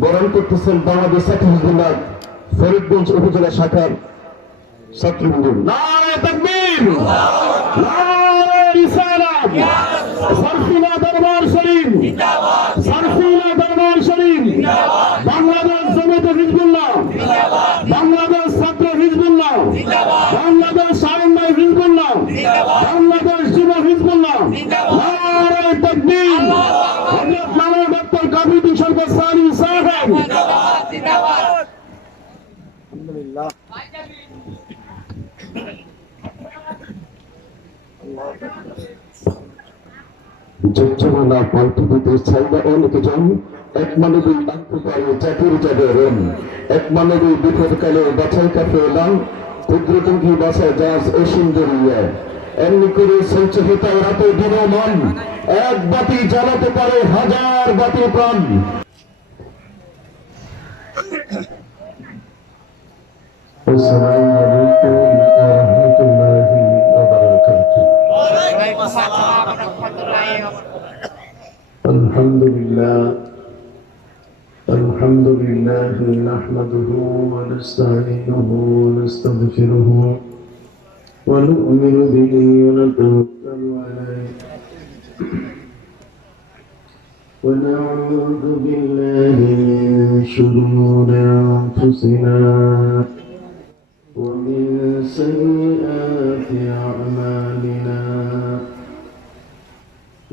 বরণ করতেছেন বাংলাদেশ ছাত্র হিজবুল্লাহ ফরিদগঞ্জ উপজেলা শাখার ছাত্রবৃন্দ। নারে তাকবীর, নারে রিসালাত, সারফিনা দরবার শরীফ জিন্দাবাদ, সারফিনা দরবার শরীফ জিন্দাবাদ, বাংলাদেশ জামাত হিজবুল্লাহ জিন্দাবাদ, বাংলাদেশ ছাত্র হিজবুল্লাহ জিন্দাবাদ, বাংলাদেশ আইনবাই হিজবুল্লাহ জিন্দাবাদ, বাংলাদেশ যুব হিজবুল্লাহ জিন্দাবাদ, নারে তাকবীর, হযরত মাওলানা ডক্টর কামরুদ্দিন সরকার সানি সাহেব জিন্দাবাদ জিন্দাবাদ। আলহামদুলিল্লাহ। জমজমানা পাল্টে দিতে চাইবা অনেকজন, এক মানবী আন্তকালে জাতির জাগরণ, এক মানবী বিপদকালে বাছাই কাফে এলাম, ক্ষুদ্রটুকি বাসায় জাহাজ ও সুন্দরিয়া, এমনি করে চলছে হেতায় রাতে দিনমান, এক বাতি জ্বালাতে পারে হাজার বাতি প্রাণ। আসসালামু আলাইকুম ওয়া রাহমাতুল্লাহি ওয়া বারাকাতুহু। ওয়ালাইকুম আসসালাম ওয়া রাহমাতুল্লাহি ওয়া বারাকাতুহু। আলহামদুলিল্লাহ, আলহামদুলিল্লাহ নাহমাদুহু ওয়া নাস্তাঈনুহু ওয়া নাস্তাগফিরুহু ওয়া নু'মিনু বিহি ওয়া নাতাওয়াক্কালু আলাইহি ওয়া না'উযু বিল্লাহি মিন শুরুরি আনফুসিনা ومن سيئات أعمالنا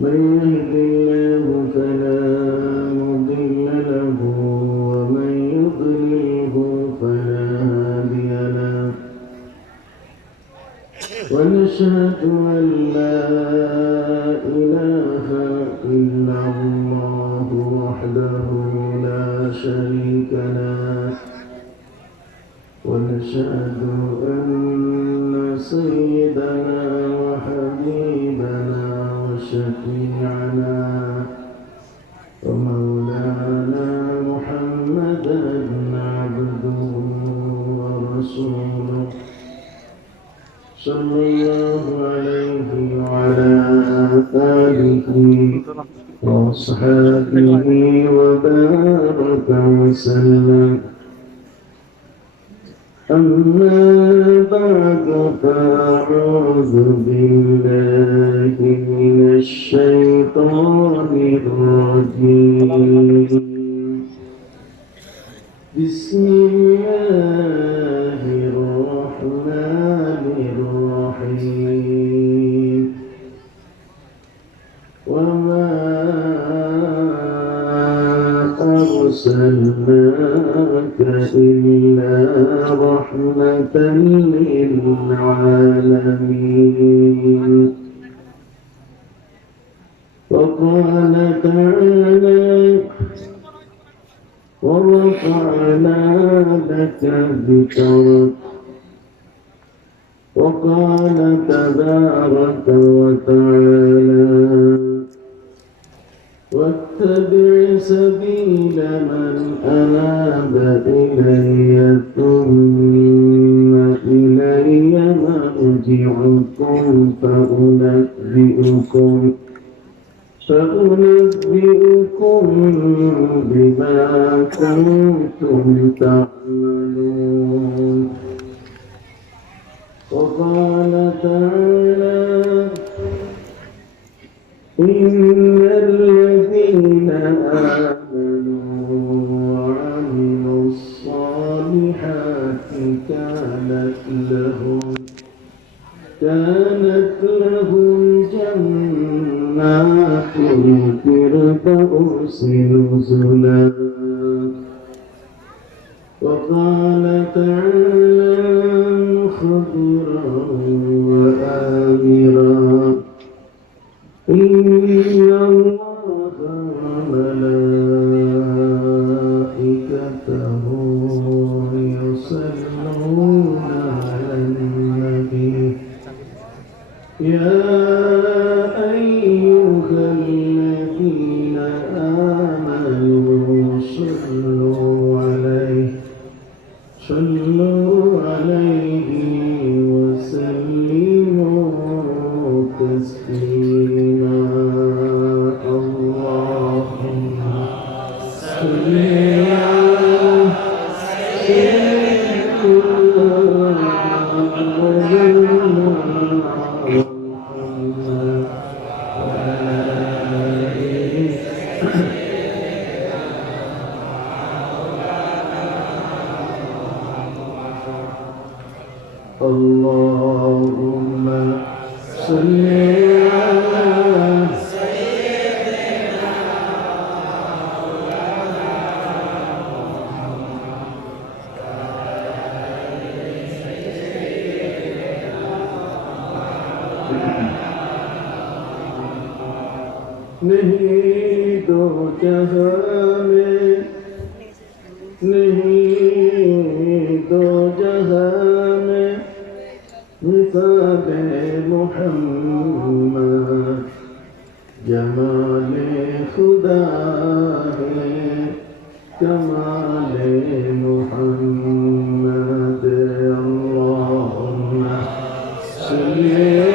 من يهد الله فلا مضل له ومن يضلله فلا هادي له ونشهد أن لا إله إلا الله وحده لا شريك له ونشهد أن سيدنا وحبيبنا وشفيعنا ومولانا محمدا عبده ورسوله صلى الله عليه وعلى آله وأصحابه وبارك وسلم. أما بعد فأعوذ بالله من الشيطان الرجيم. بسم الله الرحمن الرحيم. وما أرسلناك إلا رحمة للعالمين. وقال تعالى ورفعنا لك ذكرك. وقال تبارك وتعالى واتبع سبيل من أناب إلي ثم إلي مرجعكم فأنبئكم بما كنتم تعملون. وقال تعالى إن الذين آمنوا وعملوا الصالحات كانت لهم جنات الفردوس نزلا. وقال تعالى مخبرا وآمرا إن الله وملائكته يصلون على النبي يا أيها الذين آمنوا صلوا عليه وسلموا تسليما. اللهم اللهم صل على नहीं दो जहां में नहीं दो जहां में मिसाले मोहम्मद जमाले खुदा है जमाले मोहम्मद अल्लाहुम्मा सल्ली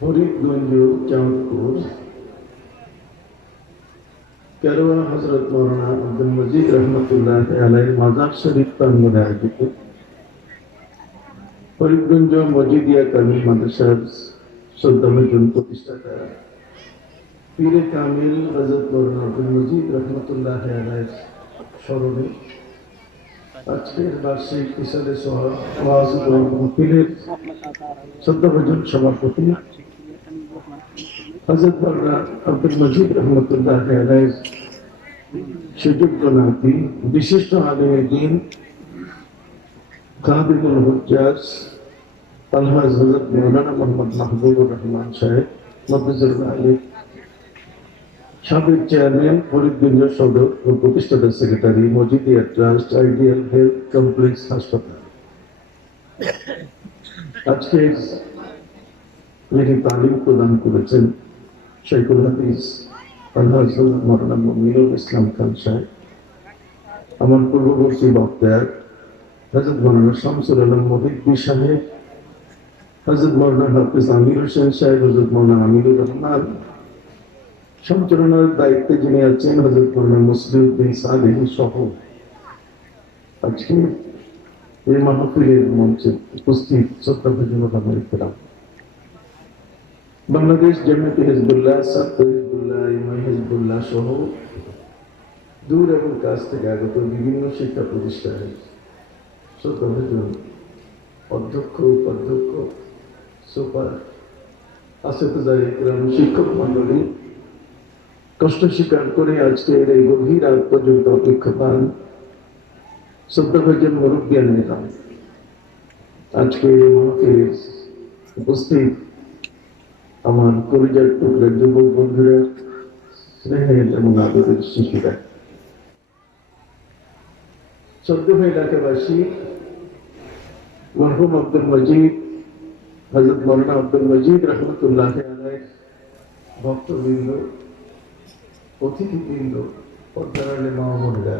फरीदगंज चांदपुर केरवा हजरत मौलाना अब्दुल मजीद रहमतुल्लाह अलैहि मजार शरीफ प्रांगणे आयोजित फरीदगंज मजिदिया कर्मी माद्रासार श्रद्धाभाজন প্রতিষ্ঠাতা পীরে কামিল হযরত মৌলানা আব্দুল মজিদ रहमतुल्लाह अलैहि স্মরণে আজকের বার্ষিক ইসালে ওয়াজ ও মাহফিলের শ্রদ্ধাভাজন সভাপতি হযরত মৌলানা আব্দুল মজিদ रहमतुल्लाह अलैहि সুযোগ্য নাতি বিশিষ্ট আলেম দ্বীন খাদিমুল হুজ্জাজ আলহাজ হযরত মৌলানা মোহাম্মদ মাহবুবুর রহমান সাহেব মদরুল আলী সাবেক চেয়ারম্যান ফরিদগঞ্জ সদর ও প্রতিষ্ঠাতা secretary Majidia trust ideal health complex হাসপাতাল আজকে যিনি তালিম প্রদান করেছেন শাইখুল হাদিস আলহাজ মৌলানা মুমিনুল ইসলাম খান সাহেব আমার পূর্ববর্তী বক্তা হযরত মৌলানা শামসুল আলম মুহিদ্দিন সাহেব হযরত মৌলানা হাফিজ আমির হোসেন সাহেব হযরত মৌলানা আমিনুর রহমান সঞ্চালনার দায়িত্বে যিনি আছেন হযরত মৌলানা মুসলিউদ্দিন সালেহী সহ আজকে এই মাহফিলের মঞ্চে উপস্থিত শ্রদ্ধাভাজন ওলামায়ে কেরাম বাংলাদেশ জামিয়াতে হিজবুল্লাহ ছাত্র হিজবুল্লাহ ইমাম হিজবুল্লাহ সহ দূর এবং কাছ থেকে আগত বিভিন্ন শিক্ষা প্রতিষ্ঠানের শ্রদ্ধাভাজন অধ্যক্ষ উপাধ্যক্ষ সুপার আসেতজায়ে কেরাম শিক্ষক মন্ডলী কষ্ট স্বীকার করে আজকের এই গভীর রাত পর্যন্ত অপেক্ষমান শ্রদ্ধাভাজন মুরব্বিয়ানেরা আজকে এই মাহফিলে উপস্থিত আমার কলিজার টুকরা যুবক বন্ধুরা স্নেহের এবং আদরের শিশুরা শ্রদ্ধেয় এলাকাবাসী মরহুম আব্দুল মজিদ হযরত মৌলানা আব্দুল মজিদ रहमतुल्लाह अलैहि ভক্তবৃন্দ অতিথিবৃন্দ পর্দারে মামুনরা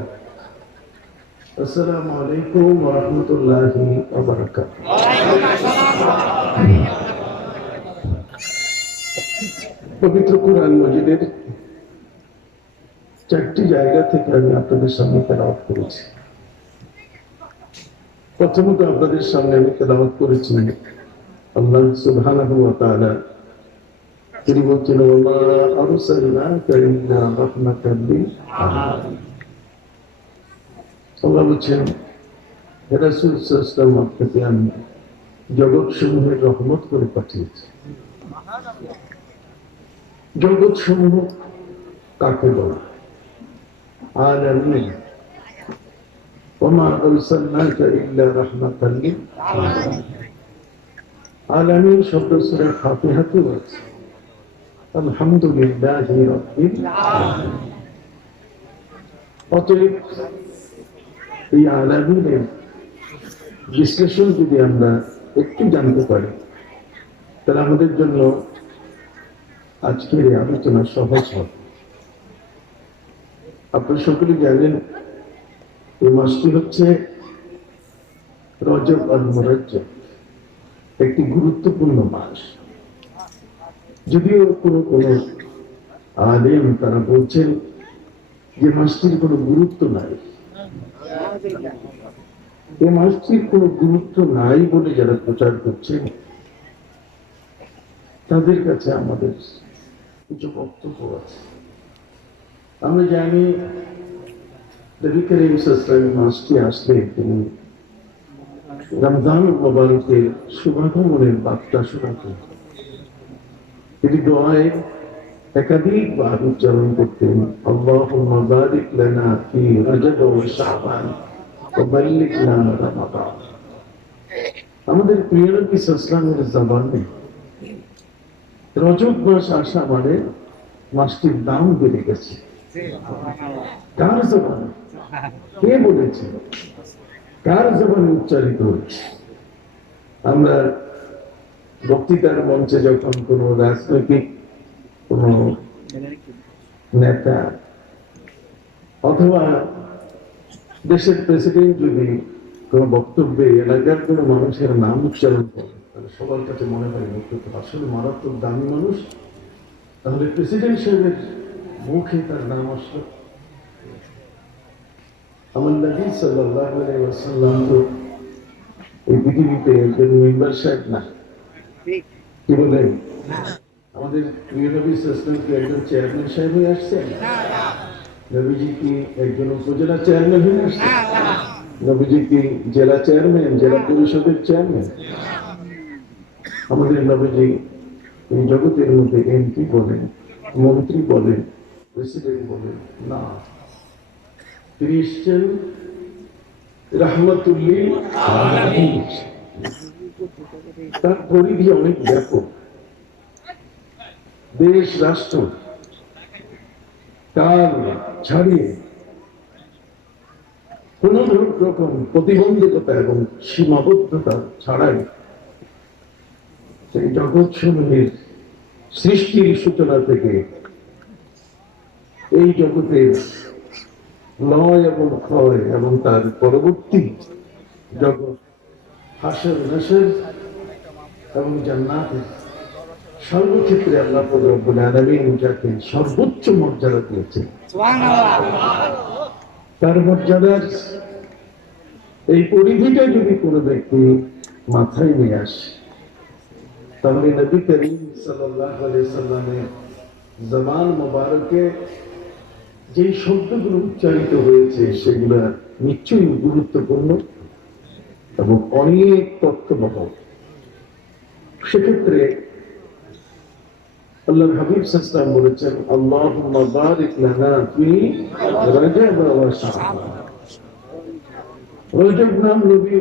আসসালামু আলাইকুম ওয়া রাহমাতুল্লাহি ওয়া বারাকাতুহু পবিত্র কুরআন মজিদের চারটি জায়গা থেকে আমি আপনাদের সামনে তেলাওয়াত করেছি প্রথমত আপনাদের সামনে আমি তেলাওয়াত করেছি আল্লাহ সুবহানাহু ওয়া তাআলা তিনি বলছেন ওয়া আরসালনাকা ইল্লা রাহমাতাল লিল আলামিন আল্লাহ বলছেন হে রাসূল সাল্লাল্লাহু আলাইহি ওয়াসাল্লাম আপনাকে আমি জগৎ সমূহের রহমত করে পাঠিয়েছি জগৎ সমূহ কাকে বলা আলামিন ওয়া আরসালনাকা ইল্লা রাহমাতাল লিল আলামিন আলামিন শব্দ সূরা ফাতিহাতে আছে আলহামদুলিল্লাহি রাব্বিল আলামিন অতএব এই আলামিনের বিশ্লেষণ যদি আমরা একটু জানতে পারি তাহলে আমাদের জন্য আজকের আলোচনা সহজ হবে আপনারা সকলে জানেন এই মাসটি হচ্ছে রজব আল মুরাজ্জব একটি গুরুত্বপূর্ণ মাস যদিও কোনো কোনো আলেম তারা বলছেন যে মাসটির কোনো গুরুত্ব নাই, এই মাসটির কোনো গুরুত্ব নাই বলে যারা প্রচার করছেন তাদের কাছে আমাদের কিছু বক্তব্য আছে। আমরা জানি নবী করিম সাল্লাল্লাহু আলাইহি ওয়াসাল্লাম মাসটি আসলে তিনি রমজান মুবারকের শুভাগমনের বার্তা শোনাতেন। তিনি দোয়ায় একাধিকবার উচ্চারণ করতেন, আল্লাহুম্মা বারিক লানা ফি রজব ওয়া শাবান ওয়া বাল্লিগনা রমাদান। আমাদের প্রিয় নবী সাল্লাল্লাহু আলাইহি ওয়াসাল্লামের জবানে রজব মাস আসা মানে মাসটির দাম বেড়ে গেছে। কার জবানে? কে বলেছে? কার জবানে উচ্চারিত হচ্ছে? আমরা বক্তৃতার মঞ্চে যখন কোন রাজনৈতিক কোন নেতা অথবা দেশের প্রেসিডেন্ট যদি কোন বক্তব্যে এলাকার কোন মানুষের নাম উচ্চারণ করে, তাহলে সবার কাছে মনে হয় তো আসলে মারাত্মক দামি মানুষ, তাহলে প্রেসিডেন্ট সাহেবের মুখে তার নাম আসলো। আমার নবী সাল্লাল্লাহু আলাইহি ওয়াসাল্লাম তো এই পৃথিবীতে একজন মেম্বার সাহেব না, কি বলেন? আমাদের প্রিয় নবী সাল্লাল্লাহু আলাইহি ওয়াসাল্লাম কি একজন চেয়ারম্যান সাহেব হয়ে আসছেন? নবীজি কি একজন উপজেলা চেয়ারম্যান হয়ে আসছেন? নবীজি কি জেলা চেয়ারম্যান, জেলা পরিষদের চেয়ারম্যান? আমাদের নবীজি এই জগতের মধ্যে এমপি বলেন, মন্ত্রী বলেন, প্রেসিডেন্ট বলেন না, তিনি এসছেন রাহমাতুল লিল আলামিন। তার পরিধি অনেক ব্যাপক, দেশ রাষ্ট্র কাল ছাড়িয়ে কোন রকম প্রতিবন্ধকতা এবং সীমাবদ্ধতা ছাড়াই সেই জগৎ সমূহের সৃষ্টির সূচনা থেকে এই জগতের লয় এবং ক্ষয় এবং তার পরবর্তী জগৎ হাসর নাসর এবং জান্নাতের সর্বক্ষেত্রে আল্লাহ রব্বুল আলামিন যাকে সর্বোচ্চ মর্যাদা দিয়েছেন, তার মর্যাদার এই পরিধিটা যদি কোনো ব্যক্তি মাথায় নিয়ে আসে, তাহলে নবী করিম সাল্লাল্লাহু আলাইহি সাল্লামের জবান মোবারকে যে শব্দগুলো উচ্চারিত হয়েছে সেগুলো নিশ্চয়ই গুরুত্বপূর্ণ এবং অনেক তথ্যবহ। সেক্ষেত্রে আল্লাহর হাবিব সাল্লাল্লাহু আলাইহি ওয়াসাল্লাম বলেছেন, আল্লাহুম্মা বারিক লানা ফি রজব ওয়া শাবান। রজব নাম নবী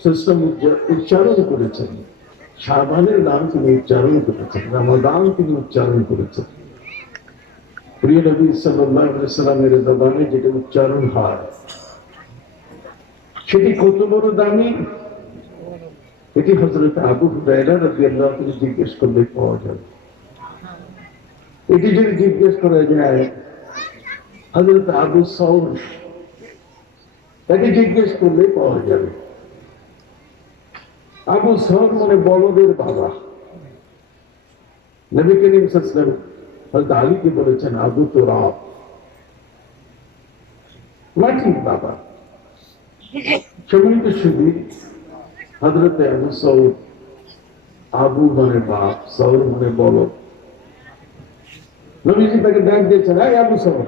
সাল্লাল্লাহু আলাইহি ওয়াসাল্লাম উচ্চারণ করেছেন, শাবানের নাম তিনি উচ্চারণ করেছেন, রমাদান তিনি উচ্চারণ করেছেন। প্রিয় নবী সাল্লাল্লাহু আলাইহি ওয়াসাল্লামের জবানে যেটা উচ্চারণ হয় সেটি কত বড় দামি, এটি হযরত আবু হুরায়রা রাদিয়াল্লাহু আনহু জিজ্ঞেস করলে পাওয়া যাবে। এটি যদি জিজ্ঞেস করা যায় হযরত আবু সাউর, এটি জিজ্ঞেস করলে পাওয়া যাবে। আবু সাউর মানে বলদের বাবা। নবী করিম সাল্লাল্লাহু আলাইহি ওয়াসাল্লাম হযরত আলীকে বলেছেন আবু তুরাব, মাটির বাবা। সম্মানিত সুধী, হযরত আবু সাউর, আবু মানে বাপ, সাউর মানে বলদ। নবীজি তাকে ডাক দিয়েছেন, এই আবু সাউর।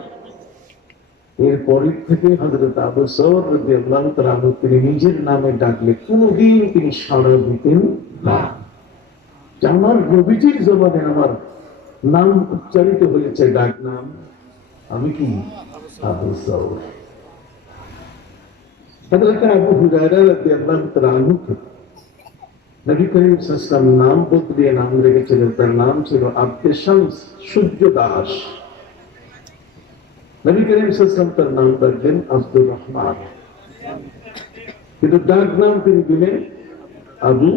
এরপরের থেকে হযরত আবু সাউর রাদিয়াল্লাহু তাআলা আনহু তিনি নিজের নামে ডাকলে কোনদিন তিনি সাড়া দিতেন না। আমার নবীজির জবানে আমার নাম উচ্চারিত হয়েছে, ডাক নাম, আমি কি আবু সাউর। হযরত আবু হুরায়রা রাদিয়াল্লাহু তাআলা আনহু নবী করিম সাল্লাল্লাহু আলাইহি ওয়াসাল্লাম নাম বদলিয়ে নাম রেখেছিলেন, তার নাম ছিল আব্দে শামস, সূর্য দাস। নবী করিম সাল্লাল্লাহু আলাইহি ওয়াসাল্লাম তার নাম রাখলেন আব্দুর রহমান, কিন্তু ডাক নাম তিনি দিলেন আবু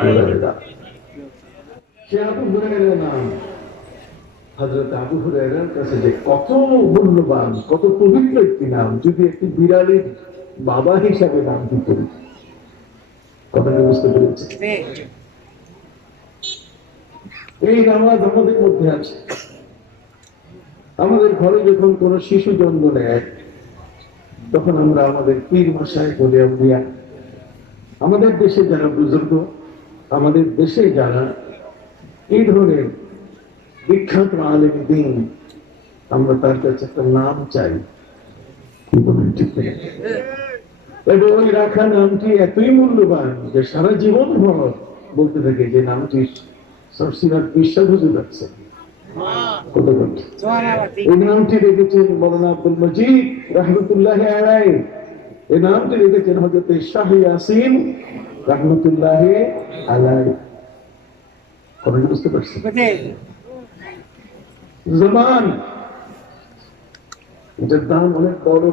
হুরায়রা। সে আবু হুরায়রা নাম হযরত আবু হুরায়রার কাছে যে কত মূল্যবান, কত পবিত্র একটি নাম, যদি একটি বিড়ালের বাবা হিসাবে নাম দিত। কথাটা বুঝতে পেরেছে? এই নামাজ আমাদের মধ্যে আছে। আমাদের ঘরে যখন কোনো শিশু জন্ম নেয় তখন আমরা আমাদের পীর মশাই বলে আউলিয়া, আমাদের দেশে যারা বুজুর্গ, আমাদের দেশে যারা এই ধরনের বিখ্যাত আলেম দ্বীন, আমরা তার কাছে একটা নাম চাই। কি বলেন ঠিক না? এবং ওই রাখা নামটি এতই মূল্যবান যে সারা জীবন ভর বলতে থাকে যে নামটি সরসিনার বিশ্বাস হুজুর আছে। এই নামটি রেখেছেন মৌলানা আব্দুল মজিদ রহমতুল্লাহ আলাইহি, এই নামটি রেখেছেন হযরত শাহ ইয়াসিন রহমতুল্লাহ আলাইহি। কথা কি বুঝতে পারছেন? জবান, এটার দাম অনেক বড়।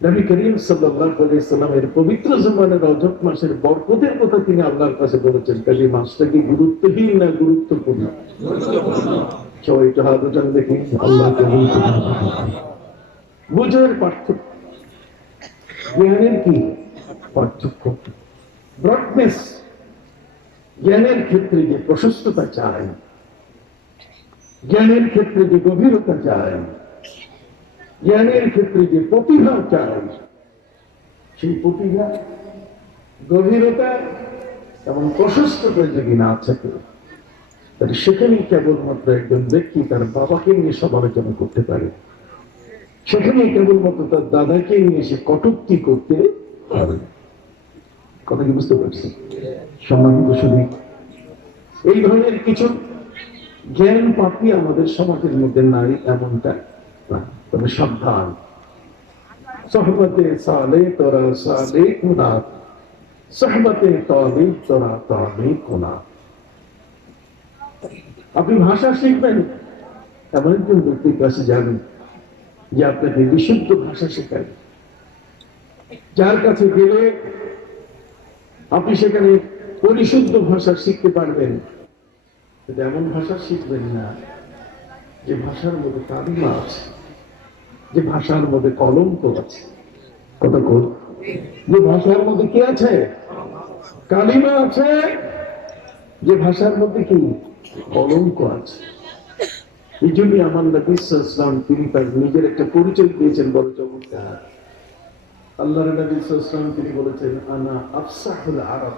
নবী করিম সাল্লাল্লাহু আলাইহি ওয়াসাল্লামের পবিত্র জবানের রজব মাসের বরকতের কথা তিনি আল্লাহর কাছে বলেছেন। কাজে মাসটা কি গুরুত্বহীন না গুরুত্বপূর্ণ? সবাই একটু হাত উঠান দেখি। আল্লাহকে বুঝের পার্থক্য, জ্ঞানের কি পার্থক্য, ব্রডনেস, জ্ঞানের ক্ষেত্রে যে প্রশস্ততা চায়, জ্ঞানের ক্ষেত্রে যে গভীরতা চায়, জ্ঞানের ক্ষেত্রে যে প্রতিভা চায়, সেই প্রতিভা, গভীরতা এবং প্রশস্ততা যদি না থাকে তাহলে সেখানেই কেবলমাত্র একজন ব্যক্তি তার বাবাকে নিয়ে সমালোচনা করতে পারে, সেখানেই কেবলমাত্র তার দাদাকে নিয়ে সে কটূক্তি করতে পারে। কথা কি বুঝতে পারছি? সম্মানিত শুধু এই ধরনের কিছু জ্ঞান পাপি আমাদের সমাজের মধ্যে নাই এমনটা না, তবে সাবধান। সহবতে সালে তোরা সালে কুনা, সহবতে তালে তোরা তালে কুনা। আপনি ভাষা শিখবেন এমন একজন ব্যক্তির কাছে যাবেন যে আপনাকে বিশুদ্ধ ভাষা শেখায়, যার কাছে গেলে আপনি সেখানে পরিশুদ্ধ ভাষা শিখতে পারবেন। এমন ভাষা শিখবেন না যে ভাষার মধ্যে কালিমা আছে, যে ভাষার মধ্যে কলঙ্ক আছে। কত কোন যে ভাষার মধ্যে কি আছে? কালিমা আছে। যে ভাষার মধ্যে কি কলঙ্ক আছে। এই জন্য আমার নবী সাল্লাল্লাহু আলাইহি ওয়াসাল্লাম তিনি তার নিজের একটা পরিচয় দিয়েছেন বড় চমৎকার। আল্লাহর নবী সাল্লাল্লাহু আলাইহি ওয়াসাল্লাম তিনি বলেছেন আনা আফসাহুল আরব,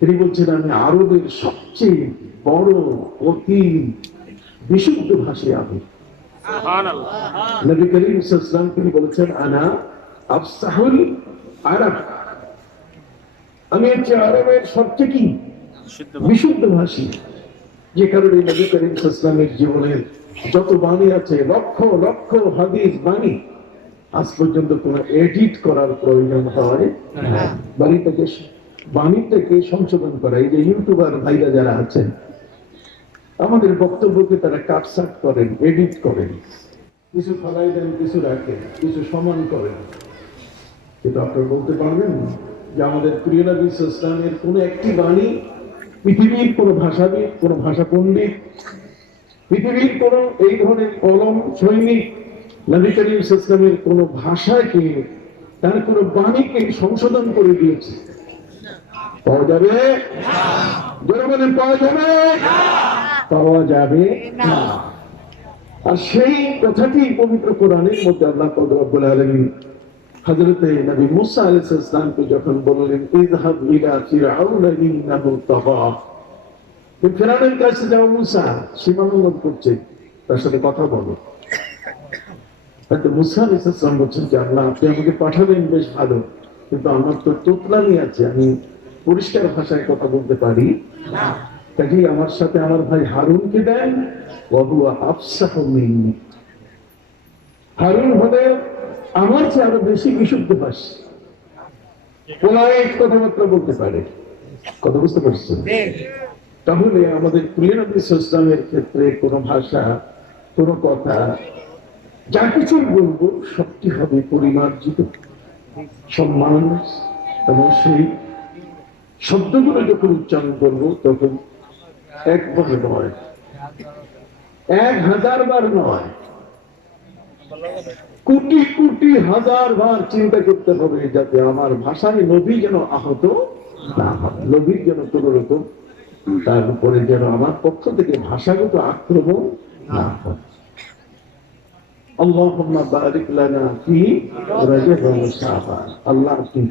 তিনি বলছেন আমি আরবের সবচেয়ে বড় অতি বিশুদ্ধ ভাষী আমি। নবী করিম সাল্লাল্লাহু আলাইহি ওয়াসাল্লাম তিনি বলেছেন আনা আফসাহুল আরব, আমি হচ্ছে আরবের সবচেয়ে কি বিশুদ্ধ ভাষী। যে কারণে নবী করিম সাল্লাল্লাহু আলাইহি ওয়াসাল্লামের জীবনের যত বাণী আছে, লক্ষ লক্ষ হাদিস বাণী, আজ পর্যন্ত কোনো এডিট করার প্রয়োজন হয় না। বাণীটাকে সংশোধন করা। এই যে ইউটিউবার ভাইরা যারা আছেন, আমাদের বক্তব্যকে তারা কাটসাট করেন, এডিট করেন, কিছু ফলাই দেন, কিছু রাখেন, কিছু সমান করেন। কিন্তু আপনারা বলতে পারবেন যে আমাদের প্রিয় নবী সাল্লাল্লাহু আলাইহি ওয়াসাল্লামের কোনো একটি বাণী পৃথিবীর কোন ভাষাবিদ, কোন ভাষা পণ্ডিত, পৃথিবীর কোন এই ধরনের কলম সৈনিক নবী করিম সাল্লাল্লাহু আলাইহি ওয়াসাল্লামের কোন ভাষাকে, তার কোন বাণীকে সংশোধন করে দিয়েছে? পাওয়া যাবে না। জনগণের পাওয়া যাবে না, পাওয়া যাবে না। আর সেই কথাটি পবিত্র কোরআনের মধ্যে আল্লাহ পাক রব্বুল আলামিন হযরতে নবী মুসা আলাইহিস সালামকে যখন বললেন ইযহাব ইলা ফিরআউনা ইন্নাহু তাগা, তুমি ফিরআউনের কাছে যাও মুসা, সীমালঙ্ঘন করছে, তার সাথে কথা বলো। হয়তো মুসা আলাইহিস সালাম বলছেন যে আল্লাহ আপনি আমাকে পাঠাবেন বেশ ভালো, কিন্তু আমার তো তোতলামি আছে, আমি পরিষ্কার ভাষায় কথা বলতে পারি না। কাজেই আমার সাথে আমার ভাই হারুনকে দেন, ওয়া হুয়া আফসাহু মিন্নি। হারুন হবে আমার চেয়ে আরো বেশি বিশুদ্ধ ভাষী, পোলাইট কথাবার্তা বলতে পারে। কথা বুঝতে পারছেন? তাহলে আমাদের প্রিয় নবী সাল্লাল্লাহু আলাইহি ওয়াসাল্লামের ক্ষেত্রে কোনো ভাষা, কোনো কথা, যা কিছু বলবো সবটি হবে পরিমার্জিত, সম্মান, এবং সেই শব্দগুলো যখন উচ্চারণ করবো তখন একবার নয়, 1000 বার নয়, কোটি কোটি হাজার বার চিন্তা করতে হবে যাতে আমার ভাষায় নবী যেন আহত না হয়, নবীর যেন কোনো রকম তার উপরে যেন আমার পক্ষ থেকে ভাষাগত আক্রমণ না হয়। আল্লাহুম্মা বারিক লানা ফি রজব ওয়া শাবান। আল্লাহ কি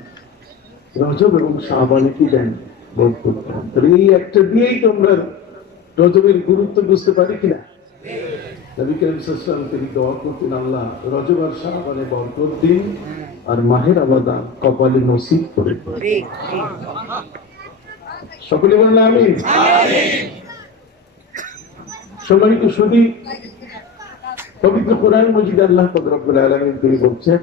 রজব এবং শাবানে কি দেন? বরকত দেন। তাহলে এই একটা দিয়েই তোমরা রজবের গুরুত্ব বুঝতে পারি কিনা? নবী করিম সাল্লাল্লাহু আলাইহি ওয়াসাল্লাম তিনি দোয়া করতেন, আল্লাহ রজব আর শাবানে বরকত দিন আর মাহে রমাদান কপালে নসিব করে দিন। সকলে বলেন আমিন। সম্মানিত সুধী, পবিত্র কোরআন মজিদে আল্লাহ পাক রব্বুল আলামিন তিনি বলছেন,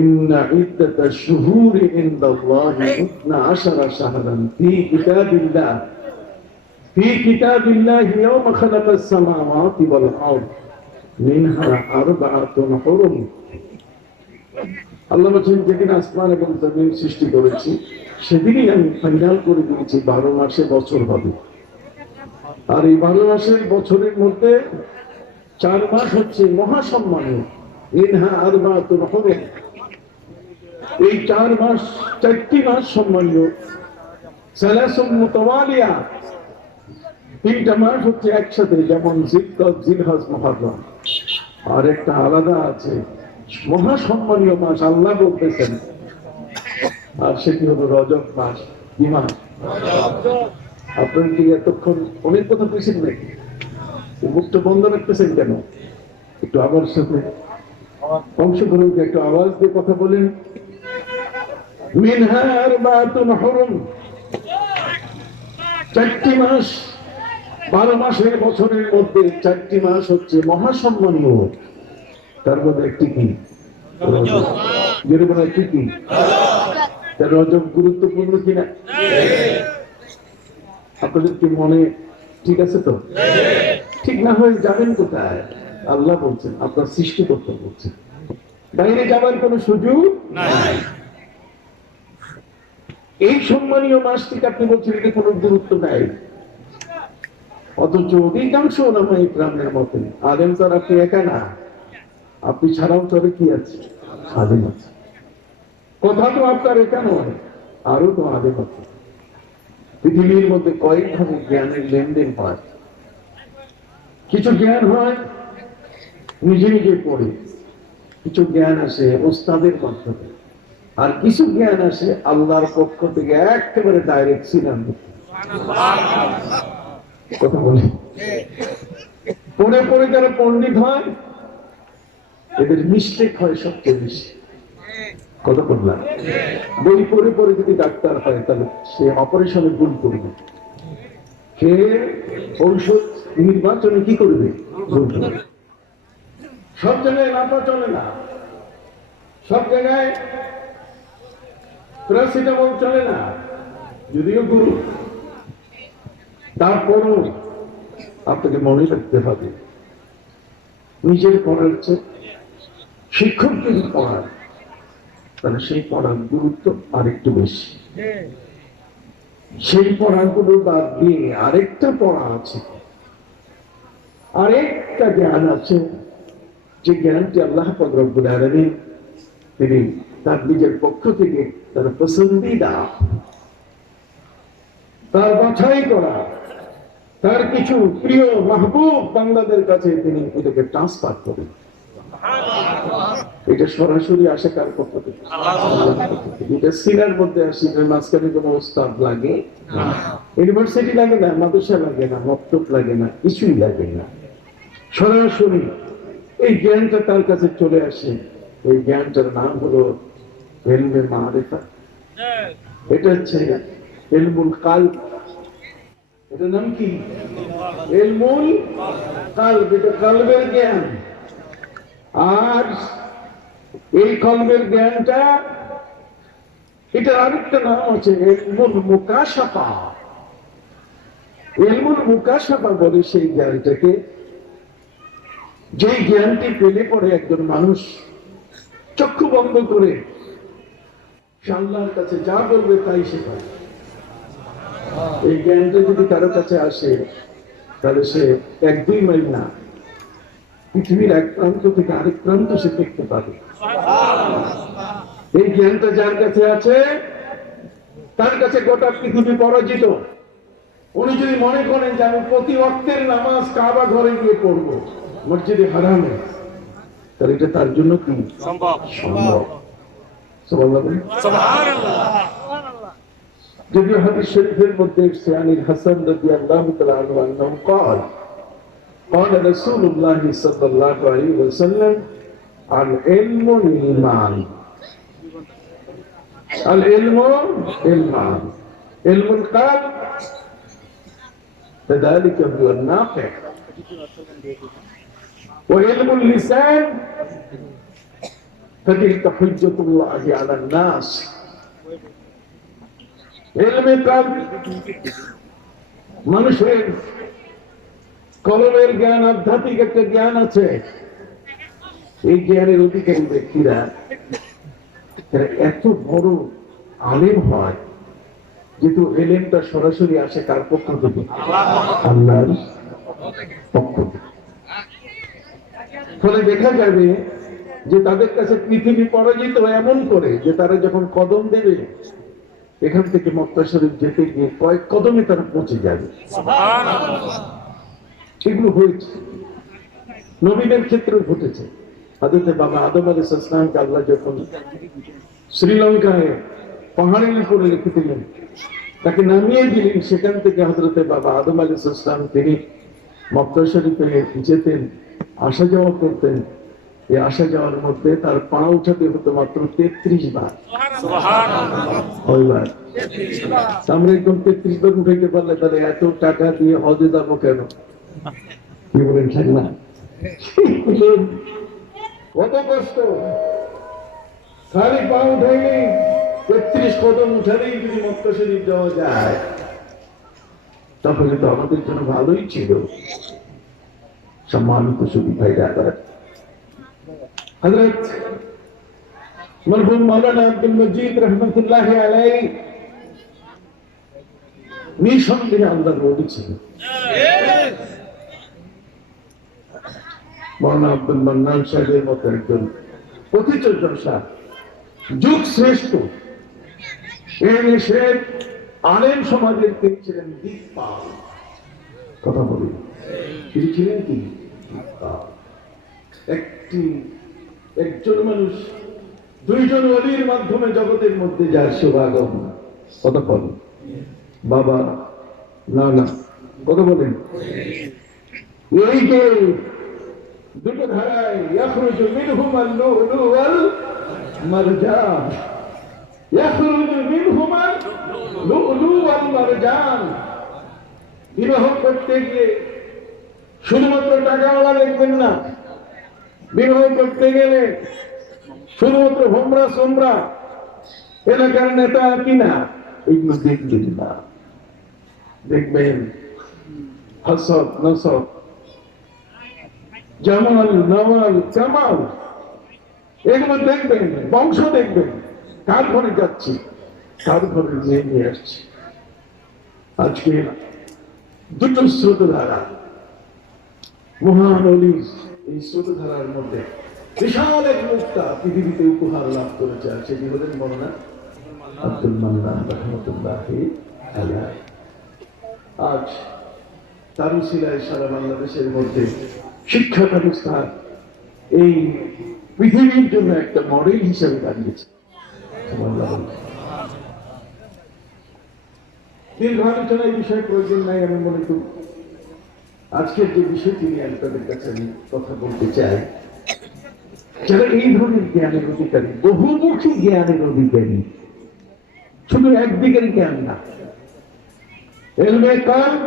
ইন্না ইদ্দাতাশ শুহুরি ইনদাল্লাহি 12 শাহরান ফি কিতাবিল্লাহ ইয়াওমা খালাকাস সামাওয়াতি ওয়াল আরদ মিনহা আরবাআতুন হুরুম। আল্লাহ বলেন, যেদিন আসমান এবং জমিন সৃষ্টি করেছি সেদিনই আমি ফাইনাল করে দিয়েছি 12 মাসে বছর হবে। আর এই 12 মাসের বছরের মধ্যে 4 মাস হচ্ছে মহাসম্মানীয়, মিনহা আরবাআতুন হুরুম। এই 4 মাস, 4টি মাস সম্মানীয়। সালাসুন মুতাওয়ালিয়া, 3টা মাস হচ্ছে একসাথে, যেমন জিলকদ, জিলহজ, মুহররম। আর একটা আলাদা আছে মহাসম্মানীয় মাস, আল্লাহ বলতেছেন, আর সেটি হলো রজব মাস। কি মাস? আপনারা কি এতক্ষণ অনেক কথা বুঝছেন নাকি? মুখটা বন্ধ রাখতেছেন কেন? একটু আবার সাথে অংশগ্রহণ, একটু আওয়াজ দিয়ে কথা বলেন। মিনহা আরবাআতুন হুরুম, 4টি মাস। 12 মাসের বছরের মধ্যে 4টি মাস হচ্ছে মহাসম্মানীয়। তার মধ্যে একটি কি? রজব। যেরকম একটি কি? রজব গুরুত্বপূর্ণ কিনা? আপনাদের কি মনে ঠিক আছে তো? ঠিক না হয়ে যাবেন কোথায়? আল্লাহ বলছেন, আপনার সৃষ্টিকর্তা বলছেন, বাইরে যাবার কোন সুযোগ নাই। এই সম্মানীয় মাসটিকে আপনি বলছেন এটা কোনো গুরুত্ব নাই, অথচ অধিকাংশ ওলামায়ে ইকরামের মতে আলেম তো আর আপনি একা না, আপনি ছাড়াও তবে কি আছে? আলেম আছে। কথা তো আপনার একা নয়, আরো তো আলেম আছে। পৃথিবীর মধ্যে কয়েকভাবে জ্ঞানের লেনদেন হয়। কিছু জ্ঞান হয় নিজে নিজে পড়ে, কিছু জ্ঞান আসে ওস্তাদের মাধ্যমে, আর কিছু জ্ঞান আসে আল্লাহর পক্ষ থেকে একেবারে ডাইরেক্ট সিনার মধ্যে। কথা বলি, পড়ে পড়ে যারা পণ্ডিত হয় এদের মিস্টেক হয় সবচেয়ে বেশি। কথা বললাম, বই পড়ে পড়ে যদি ডাক্তার হয় তাহলে সে অপারেশনে ভুল করবে, সে ঔষধ নির্বাচনে কি করবে? ভুল করবে। সব জায়গায় নাপা চলে না, সব জায়গায় প্যারাসিটামল চলে না, যদিও গুরু। তারপরও আপনাকে মনে রাখতে হবে, নিজের পড়ার চেয়ে শিক্ষক যদি পড়ায় তাহলে সেই পড়ার গুরুত্ব আরেকটু বেশি। সেই পড়াগুলো বাদ দিয়ে আরেকটা পড়া আছে, আরেকটা জ্ঞান আছে, যে জ্ঞানটি আল্লাহ পাক রব্বুল আলামিন তিনি তার নিজের পক্ষ থেকে তার পছন্দিদা, তার বাছাই করা, তার কিছু প্রিয় মাহবুব বান্দাদের কাছে তিনি এটাকে ট্রান্সফার করেন। এটা সরাসরি আসে কার পক্ষ থেকে? এটা সিনার মধ্যে আসে, মাঝখানে কোনো ওস্তাদ লাগে না, ইউনিভার্সিটি লাগে না, মাদ্রাসা লাগে না, মক্তব লাগে না, কিছুই লাগে না, সরাসরি এই জ্ঞানটা তার কাছে চলে আসে। এই জ্ঞানটার নাম হলো ইলমে মারিফা। এটা হচ্ছে ইলমুল কালব। এটার নাম কি? ইলমুল কালব। এটা কলবের জ্ঞান। আর এই কলবের জ্ঞানটা, এটা আরেকটা নাম আছে ইলমুল মুকাশাফা। ইলমুল মুকাশাফা বলে সেই জ্ঞানটাকে, যে জ্ঞানটি পেলে পরে একজন মানুষ চক্ষু বন্ধ করে আল্লাহর কাছে যা বলবে তাই সে পায়। এই জ্ঞানটা যদি কারো কাছে আসে তাহলে সে 1-2 মাইল না, পৃথিবীর এক প্রান্ত থেকে আরেক প্রান্ত সে দেখতে পাবে। এই জ্ঞানটা যার কাছে আছে তার কাছে গোটা পৃথিবী পরাজিত। উনি যদি মনে করেন যে আমি প্রতি ওয়াক্তের নামাজ কাবা ঘরে গিয়ে পড়বো মসজিদে হারামে, তাহলে এটা তার জন্য কি সম্ভব? যদি হাদিস শরীফের মধ্যে এসেছে আনিল হাসান রাদিয়াল্লাহু তাআলা আনহু আন্নাহু قال قال رسول الله صلى الله عليه وسلم العلم علمان العلم علمان علم القلب فذلك هو النافع وعلم اللسان فتلك حجة الله على الناس علم القلب মানুষের কলমের জ্ঞান, আধ্যাত্মিক একটা জ্ঞান আছে। এই জ্ঞানের অধিকারী ব্যক্তিরা এত বড় আলেম হয় যেহেতু এলেমটা সরাসরি আসে কার পক্ষ থেকে? আল্লাহর পক্ষ থেকে। ফলে দেখা যাবে যে তাদের কাছে পৃথিবী পরাজিত এমন করে যে তারা যখন কদম দেবে এখান থেকে মক্কা শরীফ যেতে গিয়ে কয়েক কদমে তারা পৌঁছে যাবে। এগুলো হয়েছে, নবীদের ক্ষেত্রেও ঘটেছে। হযরত বাবা আদম আলাইহিস সালামকে আল্লাহ যখন শ্রীলঙ্কায় পাহাড়ের উপরে রেখে দিলেন, তাকে নামিয়ে দিলেন, সেখান থেকে হযরত বাবা আদম আলাইহিস সালাম তিনি মক্কা শরীফে যেতেন, আসা যাওয়া করতেন। এই আসা যাওয়ার মধ্যে তার পা উঠাতে হতো মাত্র 33 বার। সুবহানাল্লাহ। আমরা একদম 33 বার উঠাইতে পারলে তাহলে এত টাকা দিয়ে হজে যাবো কেন? কি বলেন ঠিক না? কত কষ্ট, খালি পা উঠাইনি 33 কদম উঠালেই যদি মক্কা শরীফ যাওয়া যায় তাহলে তো আমাদের জন্য ভালোই ছিল। সম্মানিত সুবিধায় আবার হযরত মরহুম মাওলানা আব্দুল মজিদ রহমাতুল্লাহি আলাইহি নিঃসন্দেহে আল্লাহর ওলি ছিলেন। মাওলানা আব্দুল মান্নান সাহেবের মতো একজন প্রতিচর্যা, যুগ শ্রেষ্ঠ এই দেশের আলেম সমাজের তিনি ছিলেন দিকপাল। কথা বলি, তিনি ছিলেন কি দিকপাল। একজন মানুষ দুইজন ওলির মাধ্যমে জগতের মধ্যে যার সমাগম। কথা বলেন বাবা, না না, কথা বলেন। এই যে দুটো ধারায় ইয়াখরুজু মিনহুমাল লুলু ওয়াল মারজান, ইয়াখরুজু মিনহুমাল লুলু ওয়াল মারজান। বিবাহ করতে গিয়ে শুধুমাত্র টাকাওয়ালা দেখবেন না, বিবাহ করতে গেলে শুধুমাত্র হোমরা সোমরা এলাকার নেতা কিনা এইগুলো দেখবেন না। দেখবেন হাসব নসব, জামাল নওয়াল কামাল, এগুলো দেখবেন। বংশ দেখবেন, কার ঘরে যাচ্ছি, কার ঘরে মেয়ে নিয়ে আসছি। আজকে দুটো স্রোতধারা, মহান অলির এই স্রোতধারার মধ্যে বিশাল এক মুক্তা পৃথিবীতে উপহার লাভ করেছে। আর সেটি হলেন মাওলানা আব্দুল মান্নান রাহমাতুল্লাহি আলাইহি। আজ তার উসিলায় সারা বাংলাদেশের মধ্যে শিক্ষা ব্যবস্থা এই পৃথিবীর জন্য একটা মডেল হিসেবে দাঁড়িয়েছে। দীর্ঘ আলোচনায় বিষয় প্রয়োজন নাই আমি মনে করি। আজকের যে বিষয়টি নিয়ে আপনাদের কাছে আমি কথা বলতে চাই, যারা এই ধরনের জ্ঞানের অধিকারী, বহুমুখী জ্ঞানের অধিকারী, শুধু একদিকের জ্ঞান না, ইলমে কালব,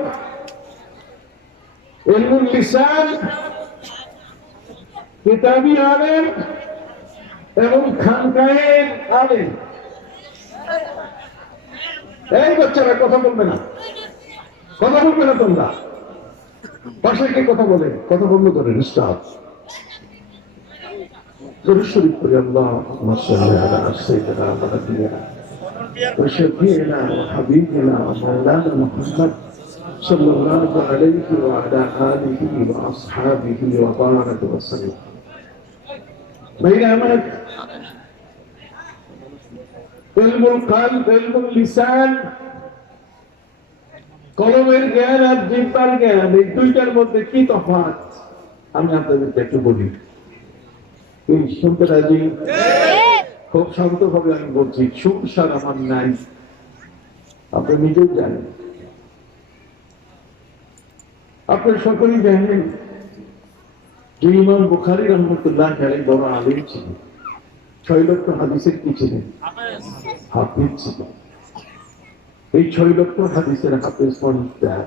ইলমুল লিসান, কিতাবী আলেম এবং খানকায়ের আলেম। এই বাচ্চারা কথা বলবে না, কথা বলবে না তোমরা। পাশে কে কথা বলে, কথা বন্ধ করেন। স্টাফ শরীফ করে আল্লাহুম্মা সাল্লি আলা সাইয়্যিদিনা মুহাম্মাদিন ওয়া শাফিঈনা ওয়া হাবিবিনা মাওলানা মুহাম্মদ সাল্লাল্লাহু আলাইহি ওয়া আলা আলিহি ওয়া আসহাবিহি ওয়া বারাকা ওয়া সাল্লাম। ভাইরা আমার, ইলমুল কালব, ইলমুল লিসান কলমের জ্ঞান আর জিহ্বার জ্ঞান, এই দুইটার মধ্যে কি তফাৎ আমি আপনাদেরকে একটু বলি। এই শুনতে রাজি? খুব শান্তভাবে আমি বলছি, সুখ সার আমার নাই, আপনি নিজেও জানেন, আপনার সকলেই জানেন যে ইমাম বুখারী রহমতুল্লাহ আলাইহি বড় আলেম ছিলেন, 6 লক্ষ হাদিসের কি ছিলেন? হাফিজ ছিলেন। এই 6 লক্ষ হাদিসের হাফিজ পণ্ডিতরা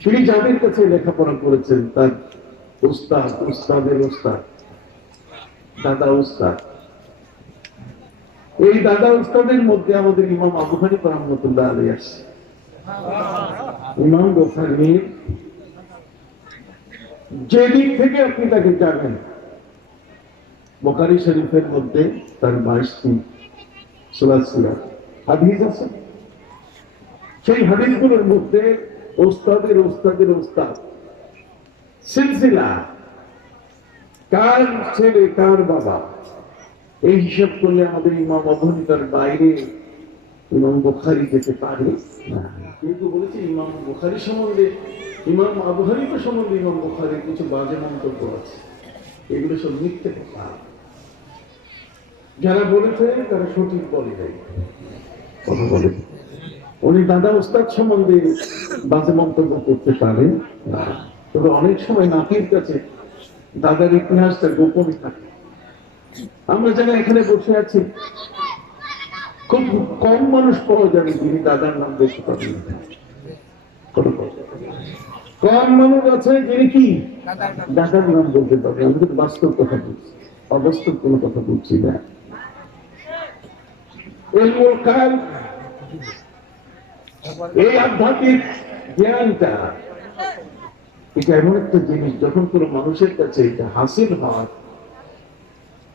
তিনি যাদের কাছে লেখাপড়া করেছেন তার উস্তাদ, উস্তাদের উস্তাদ, দাদা উস্তাদ, এই দাদা উস্তাদের মধ্যে আমাদের ইমাম আবু হানিফা রহমতুল্লাহ আলাইহি আছে। ইমাম বুখারী যে দিক থেকে আপনি তাকে জানেন, বুখারী শরীফের মধ্যে তার 22টি সুরা হাদিস আছে। সেই হাদিসগুলোর মধ্যে ওস্তাদের ওস্তাদের ওস্তাদ সিলসিলা, কার ছেলে কার বাবা, এই হিসাব করলে আমাদের ইমাম আবু হানিফার বাইরে ইমাম বুখারী যেতে পারে না। কিন্তু বলেছি ইমাম বুখারী সম্বন্ধে, ইমাম আবু হানিফা সম্বন্ধে ইমাম বুখারীর কিছু বাজে মন্তব্য আছে, এগুলো সব মিথ্যে কথা। যারা বলেছে তারা সঠিক বলে নাই, কথা বলে। উনি দাদা উস্তাদ সম্বন্ধে বাজে মন্তব্য করতে পারেন না, তবে অনেক সময় নাতির কাছে দাদার ইতিহাসটা গোপন থাকে। আমরা যারা এখানে বসে আছি, খুব কম মানুষ পাওয়া যাবে যিনি দাদার নাম বলতে পারবেন না। কম মানুষ আছে যিনি কি দাদার নাম বলতে পারবেন। আমি কিন্তু বাস্তব কথা বলছি, অবাস্তব কোনো কথা বলছি না। এই আধ্যাত্মিক জ্ঞানটা এটা এমন একটা জিনিস, যখন কোনো মানুষের কাছে এটা হাসিল হয়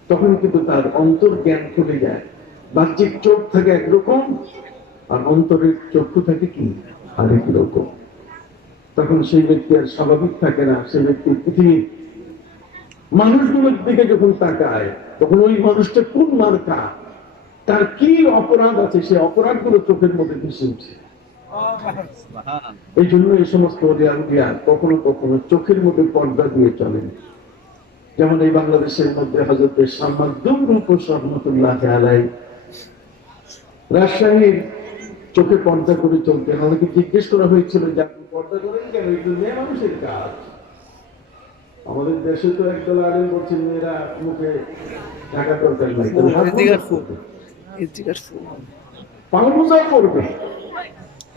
তখন কিন্তু তার অন্তর জ্ঞান খুলে যায়। বাহ্যিক চোখ থাকে একরকম, আর অন্তরের চক্ষু থাকে কি আরেক রকম। তখন সেই ব্যক্তি আর স্বাভাবিক থাকে না। সেই ব্যক্তি পৃথিবীর মানুষগুলোর দিকে যখন তাকায়, তখন ওই মানুষটা কোন মার্কা, তার কি অপরাধ আছে, সেই অপরাধগুলো চোখের মধ্যে ভেসে উঠে। এই জন্য এই সমস্ত ওলিয়া কখনো কখনো চোখের মধ্যে পর্দা দিয়ে চলেন। যেমন এই বাংলাদেশের মধ্যে হযরত শামসুদ্দৌল রহমতুল্লাহ আলাইহি রাজশাহীর চোখে পর্দা করে চলতেন। অনেকে জিজ্ঞেস করা হয়েছিল যে আপনি পর্দা করেন কেন, এটা মেয়ে মানুষের কাজ। আমাদের দেশে তো একদল আলেম বলছেন মেয়েরা মুখে ঢাকা দরকার নাই, পাও মোজা করবে,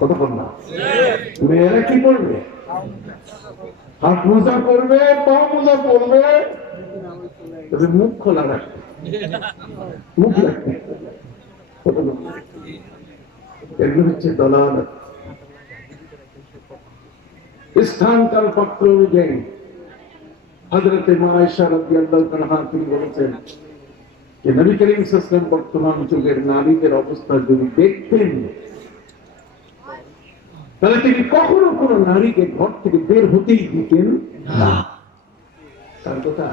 কথা বল না। মেয়েরা কি করবে? হাত মোজা করবে, পাও মোজা করবে, তবে মুখ খোলা রাখবে, মুখ রাখবে। এগুলো হচ্ছে দলালত। স্থান কাল পাত্র অনুযায়ী হযরত আয়েশা রাদিয়াল্লাহু তাআলা তিনি বলেছেন যে নবী করিম সাল্লাল্লাহু আলাইহি ওয়াসাল্লাম বর্তমান যুগের নারীদের অবস্থা যদি দেখতেন, তাহলে তিনি কখনো কোন নারীকে ঘর থেকে বের হতেই দিতেন না। তার কথা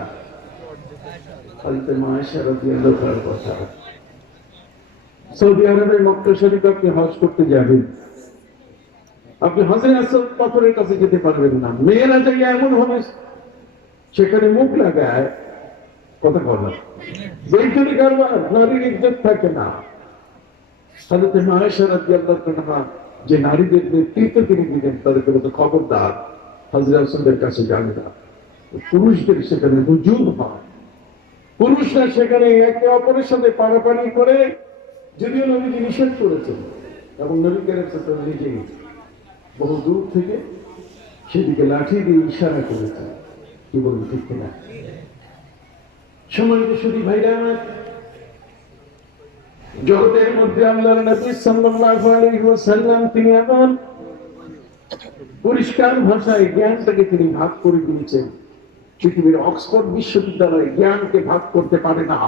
হযরত আয়েশা রাদিয়াল্লাহু তাআলার কথা। সৌদি আরবের মক্কা শরীফে আপনি হজ করতে যাবেন, আপনি হাজরে আসওয়াদ পাথরের কাছে যেতে পারবেন না। মেয়েরা যাই এমন হবে সেখানে মুখ লাগায়, কথা বলা বৈজ্ঞানিক কারবার, নারীর ইজ্জত থাকে না। হযরত আয়েশা রাদিয়াল্লাহু তাআলা যে নারীদের নেতৃত্ব তিনি দিলেন, তাদেরকে বলতে খবরদার হাজরে আসওয়াদের কাছে যাবে না। পুরুষদের সেখানে হুজুম হয়, পুরুষরা সেখানে একে অপরের সাথে পারাপারি করে, যদিও নবীজি নিষেধ করেছেন এবং নবী করিম সাল্লাল্লাহু আলাইহি ওয়াসাল্লাম নিজেই বহু দূর থেকে সেদিকে লাঠি দিয়ে ইশারা করেছেন। কি বলবো, ঠিক কিনা? সম্মানিত সুধী ভাইরা আমার, জগতের মধ্যে আল্লাহর নবী সাল্লাল্লাহু আলাইহি ওয়াসাল্লাম তিনি এমন পরিষ্কার ভাষায় জ্ঞানটাকে তিনি ভাগ করে দিয়েছেন, পৃথিবীর অক্সফোর্ড বিশ্ববিদ্যালয় জ্ঞানকে ভাগ করতে পারে না।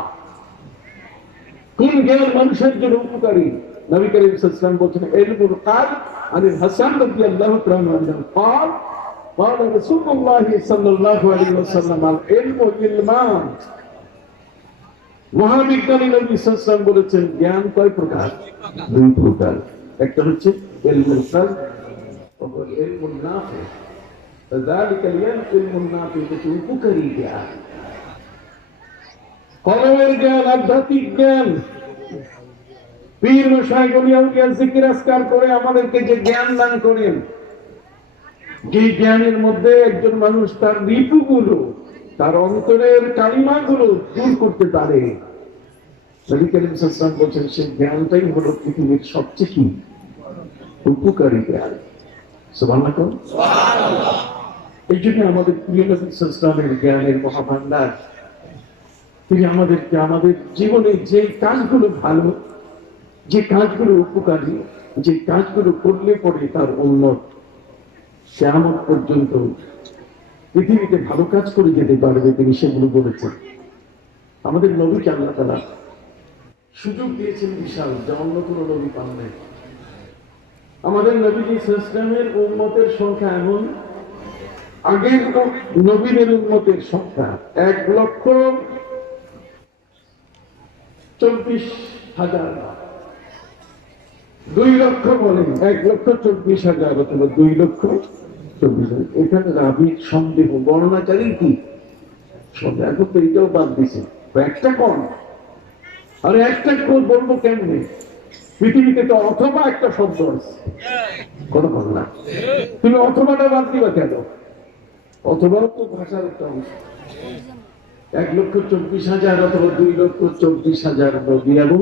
কোন জ্ঞান মানুষের জন্য উপকারী? নবী করিম সাল্লাল্লাহু আলাইহি ওয়াসাল্লাম বলেছেন ইলমুল কালব আনিল হাসান রাদিয়াল্লাহু তাআলা আনহু قال قال رسول الله صلى الله عليه وسلم العلم علمان। মহাবিজ্ঞানী নবী সাল্লাল্লাহু আলাইহি ওয়াসাল্লাম বলেছেন জ্ঞান কয় প্রকার? দুই প্রকার। একটা হচ্ছে ইলমুল কলব ওয়া ইলমুন নাফি যালিকা ইলমুন নাফি যেটি উপকারী জ্ঞান, কলমের জ্ঞান, আধ্যাত্মিক জ্ঞান। পীর মশাই গলিয়া জিকির আজকার করে আমাদেরকে যে জ্ঞান দান করেন, যে জ্ঞানের মধ্যে একজন মানুষ তার রিপুগুলো, তার অন্তরের কালিমাগুলো দূর করতে পারে, নবী করিম সাল্লাল্লাহু আলাইহি ওয়াসাল্লাম বলেন সেই জ্ঞানটাই হলো পৃথিবীর সবচেয়ে কি উপকারী জ্ঞান। সুবহানাল্লাহ, সুবহানাল্লাহ। এই জন্য আমাদের প্রিয় নবী সাল্লাল্লাহু আলাইহি ওয়াসাল্লামের জ্ঞানের মহাভান্ডার, তিনি আমাদেরকে আমাদের জীবনে যে কাজগুলো ভালো, যে কাজগুলো উপকারী, যে কাজগুলো করলে পরে তার উন্নত কিয়ামত পর্যন্ত পৃথিবীতে ভালো কাজ করে যেতে পারবে, তিনি সেগুলো বলেছেন। আমাদের নবীকে আল্লাহ তাআলা সুযোগ দিয়েছেন বিশাল, যা অন্য কোনো নবী পান নাই। আমাদের নবীজি সাল্লামের উম্মতের সংখ্যা এমন, আগের নবীদের উম্মতের সংখ্যা 1,24,000, 2 লক্ষ বলেন, 1,24,000 অথবা 2,24,000। এখানে রাবির সন্দেহ, বর্ণনাচারী কি সন্দেহ, এখন তো এটাও বাদ দিছে, একটা কম আর একটা বলবো কেমনে? পৃথিবীতে তো অথবা একটা শব্দ আছে, কথা বল না, তুমি অথবাটা বাদ দিবা কেন? অথবাও তো ভাষার একটা অংশ। 1,24,000 অথবা 2,24,000 নবী এবং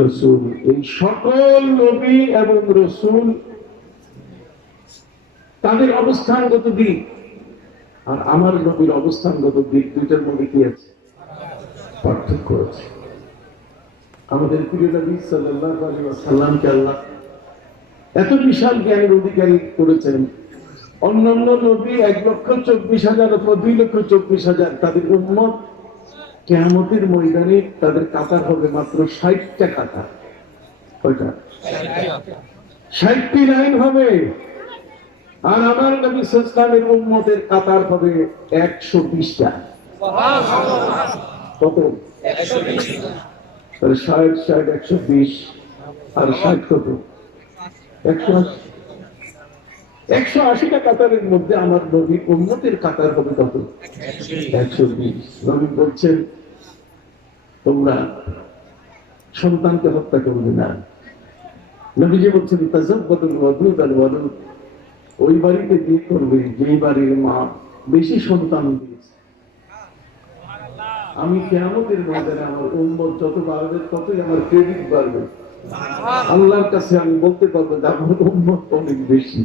রসুল, এই সকল নবী এবং রসুল তাদের অবস্থানগত দিক আর আমার নবীর অবস্থানগত দিক, দুইটার মধ্যে কি আছে? পার্থক্য আছে। আমাদের প্রিয় নবী সাল্লাল্লাহু আলাইহি ওয়াসাল্লামকে আল্লাহ এত বিশাল জ্ঞানের অধিকারী করেছেন। অন্যান্য নবী 1,24,000 অথবা 2,24,000, তাদের উম্মত কিয়ামতের ময়দানে তাদের কাতার হবে মাত্র 60টা কাতার। কয়টা? 60টি লাইন হবে। আর আমার নবী সাল্লাল্লাহু আলাইহি ওয়াসাল্লামের উম্মতের কাতার হবে 120টা। সুবহানাল্লাহ। কত? 120। তাহলে 60, 120 আর 60 কত? 180টা কাতারের মধ্যে আমার নবীর উম্মতের কাতার হবে কত? 120। নবী বলছেন তোমরা সন্তানকে হত্যা করবে না। নবীজি বলছেন তাযাব্বাতুল ওয়াদুদ আল ওয়াদুদ, ওই বাড়িতে বিয়ে করবে যেই বাড়ির মা বেশি সন্তান দিয়েছে। আমি কিয়ামতের ময়দানে আমার উম্মত যত বাড়বে ততই আমার ক্রেডিট বাড়বে। আল্লাহর কাছে আমি বলতে পারবো যে আমার উম্মত অনেক বেশি।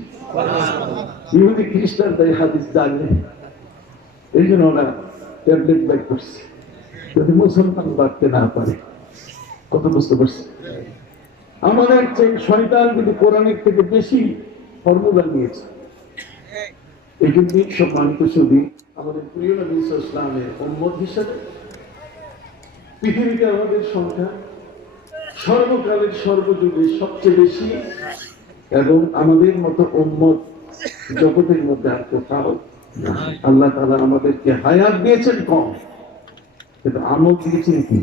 ইহুদি খ্রিস্টান তাই হাদিস জানে, এই জন্য ওরা ট্যাবলেট ব্যাক করছে যদি মুসলমান বাড়তে না পারে। কত বুঝতে পারছি? আমাদের চেয়ে শয়তান কিন্তু কোরআনের থেকে বেশি ফর্মুলা নিয়েছে। এই জন্য সম্মানিত সুধী, আমাদের প্রিয় নবী সাল্লাল্লাহু আলাইহি ওয়াসাল্লামের উম্মত হিসেবে পৃথিবীতে আমাদের সংখ্যা সর্বকালের সর্বযুগে সবচেয়ে বেশি, এবং আমাদের মতো উম্মত জগতের মধ্যে আর কোথাও না। আল্লাহ তাআলা আমাদেরকে হায়াত দিয়েছেন কম, কিন্তু আমল দিয়েছেন কি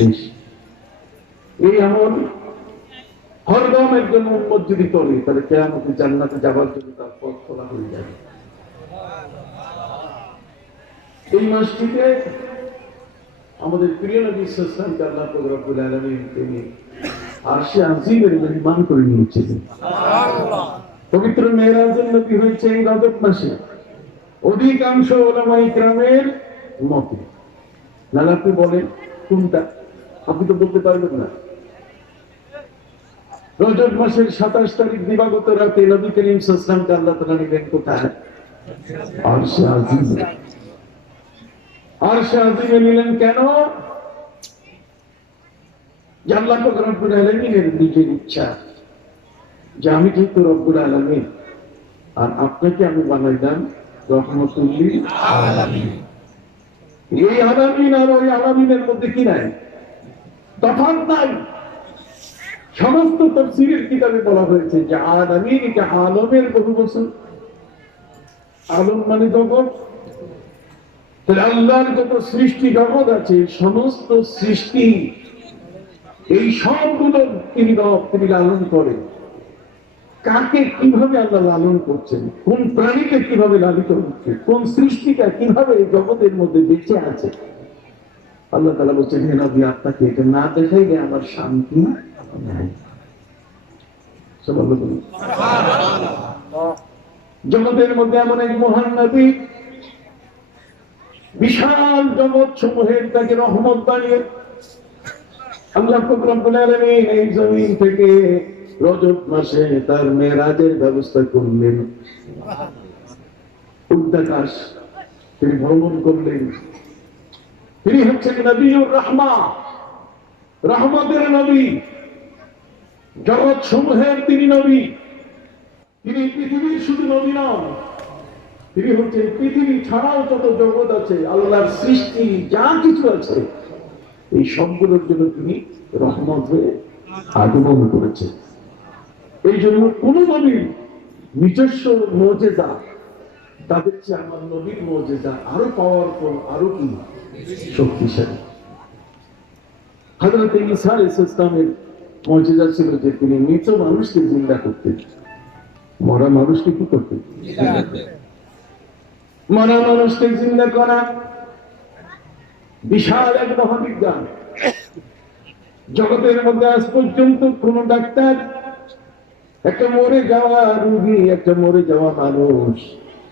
বেশি। এই আমল হরদম একজন উম্মত যদি করে, তাহলে কিয়ামতে জান্নাতে যাবার জন্য তার পথ খোলা হয়ে যাবে। এই মসজিদে আমাদের প্রিয় নবী সাল্লাল্লাহু আলাইহি ওয়াসাল্লামকে আল্লাহ পাক রব্বুল আলামিন তিনি আরশে আজিমের মেহমান করে নিয়েছিলেন। সুবহানাল্লাহ। পবিত্র মেরাজের নবী হয়েছে এই রজব মাসে, অধিকাংশ উলামায়ে কিরামের মতে। না আপনি বলেন কোনটা? আপনি তো বলতে পারবেন না। রজব মাসের 27 তারিখ দিবাগত রাতে নবী করিম সাল্লাল্লাহু আলাইহি ওয়াসাল্লামকে আল্লাহ তাআলা নিলেন কোথায়? আরশে আজিমে। আরশে আজিমে নিলেন কেন? যে আল্লাহ পাক রব্বুল আলামিনের নিজের ইচ্ছা যে আমি কিন্তু রব্বুল আলামিন, আর আপনাকে আমি বানাইলাম রহমতুল লিল আলামিন। এই আলামিন আর ওই আলামিনের মধ্যে কি নাই? তফাৎ নাই। সমস্ত তাফসীরের কিতাবে বলা হয়েছে যে আলামিন এটা আলমের বহু বচন। আলম মানে জগৎ। তাহলে আল্লাহর যত সৃষ্টি জগৎ আছে, সমস্ত সৃষ্টি এই সবগুলো তিনি রব, তিনি লালন করেন। কাকে কিভাবে আল্লাহ লালন করছেন, কোন প্রাণীকে কিভাবে লালিত হচ্ছে, কোন সৃষ্টিটা কিভাবে এই জগতের মধ্যে বেঁচে আছে। আল্লাহ তাআলা বলছেন, হে নবী, আপনাকে এটা না দেখাইলে আমার শান্তি নাই। সুবহানাল্লাহ বলুন। জগতের মধ্যে এমন এক মহান নবী, বিশাল জগৎ সমূহের তাকে রহমত বানিয়ে আল্লাহ রব্বুল আলামিন এই জমিন থেকে রজব মাসে তার মেরাজের ব্যবস্থা করলেন। উদ্যাকাশ তিনি ভ্রমণ করলেন। তিনি হচ্ছেন নবীউর রাহমা, রহমতের নবী, জগৎ সমূহের তিনি নবী। তিনি পৃথিবীর শুধু নবী নন, তিনি হচ্ছেন পৃথিবী ছাড়াও যত জগৎ আছে, আল্লাহর সৃষ্টি যা কিছু আছে, এই সবগুলোর জন্য তিনি রহমত হয়ে আগমন করেছেন। এই জন্য কোন নবীর নিজস্ব মুজিজা তাদের চেয়ে আমার নবীর মুজিজা আরো পাওয়ারফুল, আরো কি শক্তিশালী। হযরত ঈসা আলাইহিস সালামের মুজিজা ছিল যে তিনি মৃত মানুষকে জিন্দা করতেন, মরা মানুষকে কি করতেন? মরা মানুষকে জিন্দা করা বিশাল এক মহাবিজ্ঞান। জগতের মধ্যে আজ পর্যন্ত কোন ডাক্তার একটা মরে যাওয়া রোগী, একটা মরে যাওয়া মানুষ,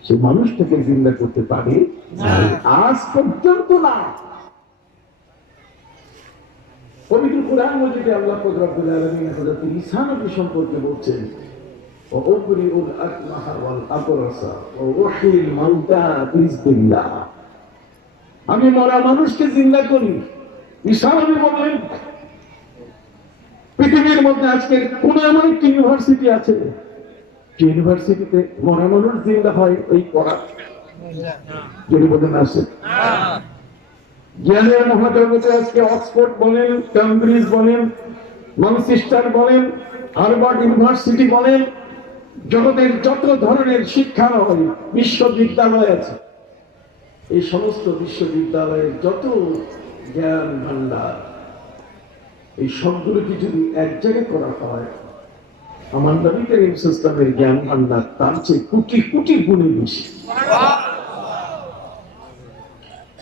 সে মানুষটাকে জিন্দা করতে পারে আজ পর্যন্ত না। পবিত্র কুরআন মজিদে আল্লাহ পাক রব্বুল আলামিন হযরত ঈসা নবী সম্পর্কে বলছেন, ওয়া উবরিউল আকমাহা ওয়াল আবরাসা ওয়া উহয়িল মাউতা বিইজনিল্লাহ। আমি মরা মানুষকে জিন্দা করি। ঈসা নবী বলেন, পৃথিবীর মধ্যে আজকে কোন এমন একটি ইউনিভার্সিটি আছে যে ইউনিভার্সিটিতে মরা মানুষ জিন্দা হয়? এই পড়া যদি বলেন আছে। জ্ঞানের মহাজগতে আজকে অক্সফোর্ড বলেন, ক্যামব্রিজ বলেন, ম্যানচেস্টার বলেন, হার্ভার্ড ইউনিভার্সিটি বলেন, জগতের যত ধরনের শিক্ষালয় বিশ্ববিদ্যালয় আছে, এই সমস্ত বিশ্ববিদ্যালয়ের যত জ্ঞান ভান্ডার, এই সবগুলোকে যদি এক জায়গায় করা হয়, আমার নবী করিম সাল্লাল্লাহু আলাইহি ওয়াসাল্লামের জ্ঞান ভান্ডার তার চেয়ে কোটি কোটি গুণে বেশি।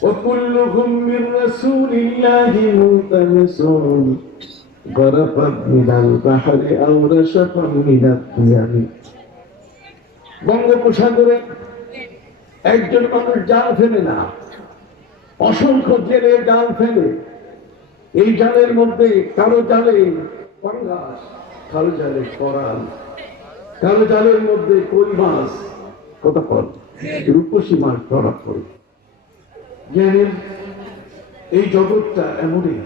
وكلهم من رسول الله ملتمس غرفا من البحر أو رشفا من القيم। বঙ্গোপসাগরে একজন মানুষ জাল ফেলে না, অসংখ্য জেলে জাল ফেলে। এই জালের মধ্যে কারো জালে পাঙ্গাস, কারো জালে করাল, কারো জালের মধ্যে কই মাছ, কথা বল, রূপসী মাছ ধরা পড়ে। জ্ঞানের এই জগৎটা এমনই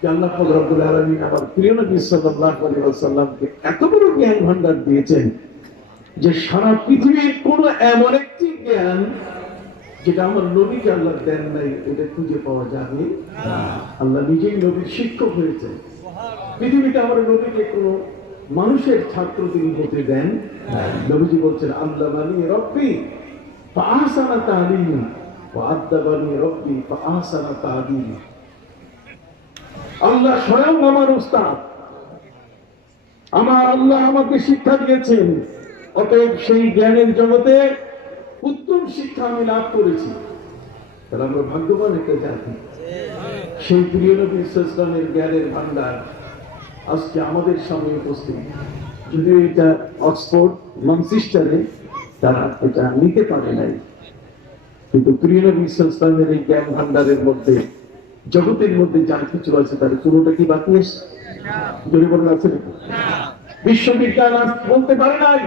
যে আল্লাহ পাক রব্বুল আলামিন আমার প্রিয় নবী সাল্লাল্লাহু আলাইহি ওয়াসাল্লামকে এত বড় জ্ঞান ভান্ডার দিয়েছেন যে সারা পৃথিবীর কোন এমন একটি জ্ঞান যেটা আমার নবীকে আল্লাহ দেন নাই, এটা খুঁজে পাওয়া যাবে না। আল্লাহ নিজেই নবীর শিক্ষক হয়েছে। পৃথিবীতে আমার নবীকে কোন মানুষের ছাত্র তিনি হতে দেন। নবীজি বলছেন, আল্লামানি রব্বি ফাআহসানা তা'লিমি ওয়া আদাবানি রব্বি ফাআহসানা তা'দীবি। আল্লাহ স্বয়ং আমার উস্তাদ, আমার আল্লাহ আমাকে শিক্ষা দিয়েছেন, অতএব সেই জ্ঞানের জগতে উত্তম শিক্ষা আমি লাভ করেছি। তাহলে আমরা ভাগ্যবান একটা জাতি। সেই প্রিয় নবী সাল্লাল্লাহু আলাইহি ওয়াসাল্লামের জ্ঞানের ভান্ডার আজকে আমাদের সামনে উপস্থিত। যদিও এটা অক্সফোর্ড, ম্যানচেস্টারে তারা এটা নিতে পারে নাই, কিন্তু প্রিয় নবী সাল্লাল্লাহু আলাইহি ওয়াসাল্লামের এই জ্ঞান ভান্ডারের মধ্যে জগতের মধ্যে যা কিছু আছে তার কোনোটা কি বাকি আছে? যদি বলেন আছে, বিশ্ববিদ্যালয় বলতে পারে নাই,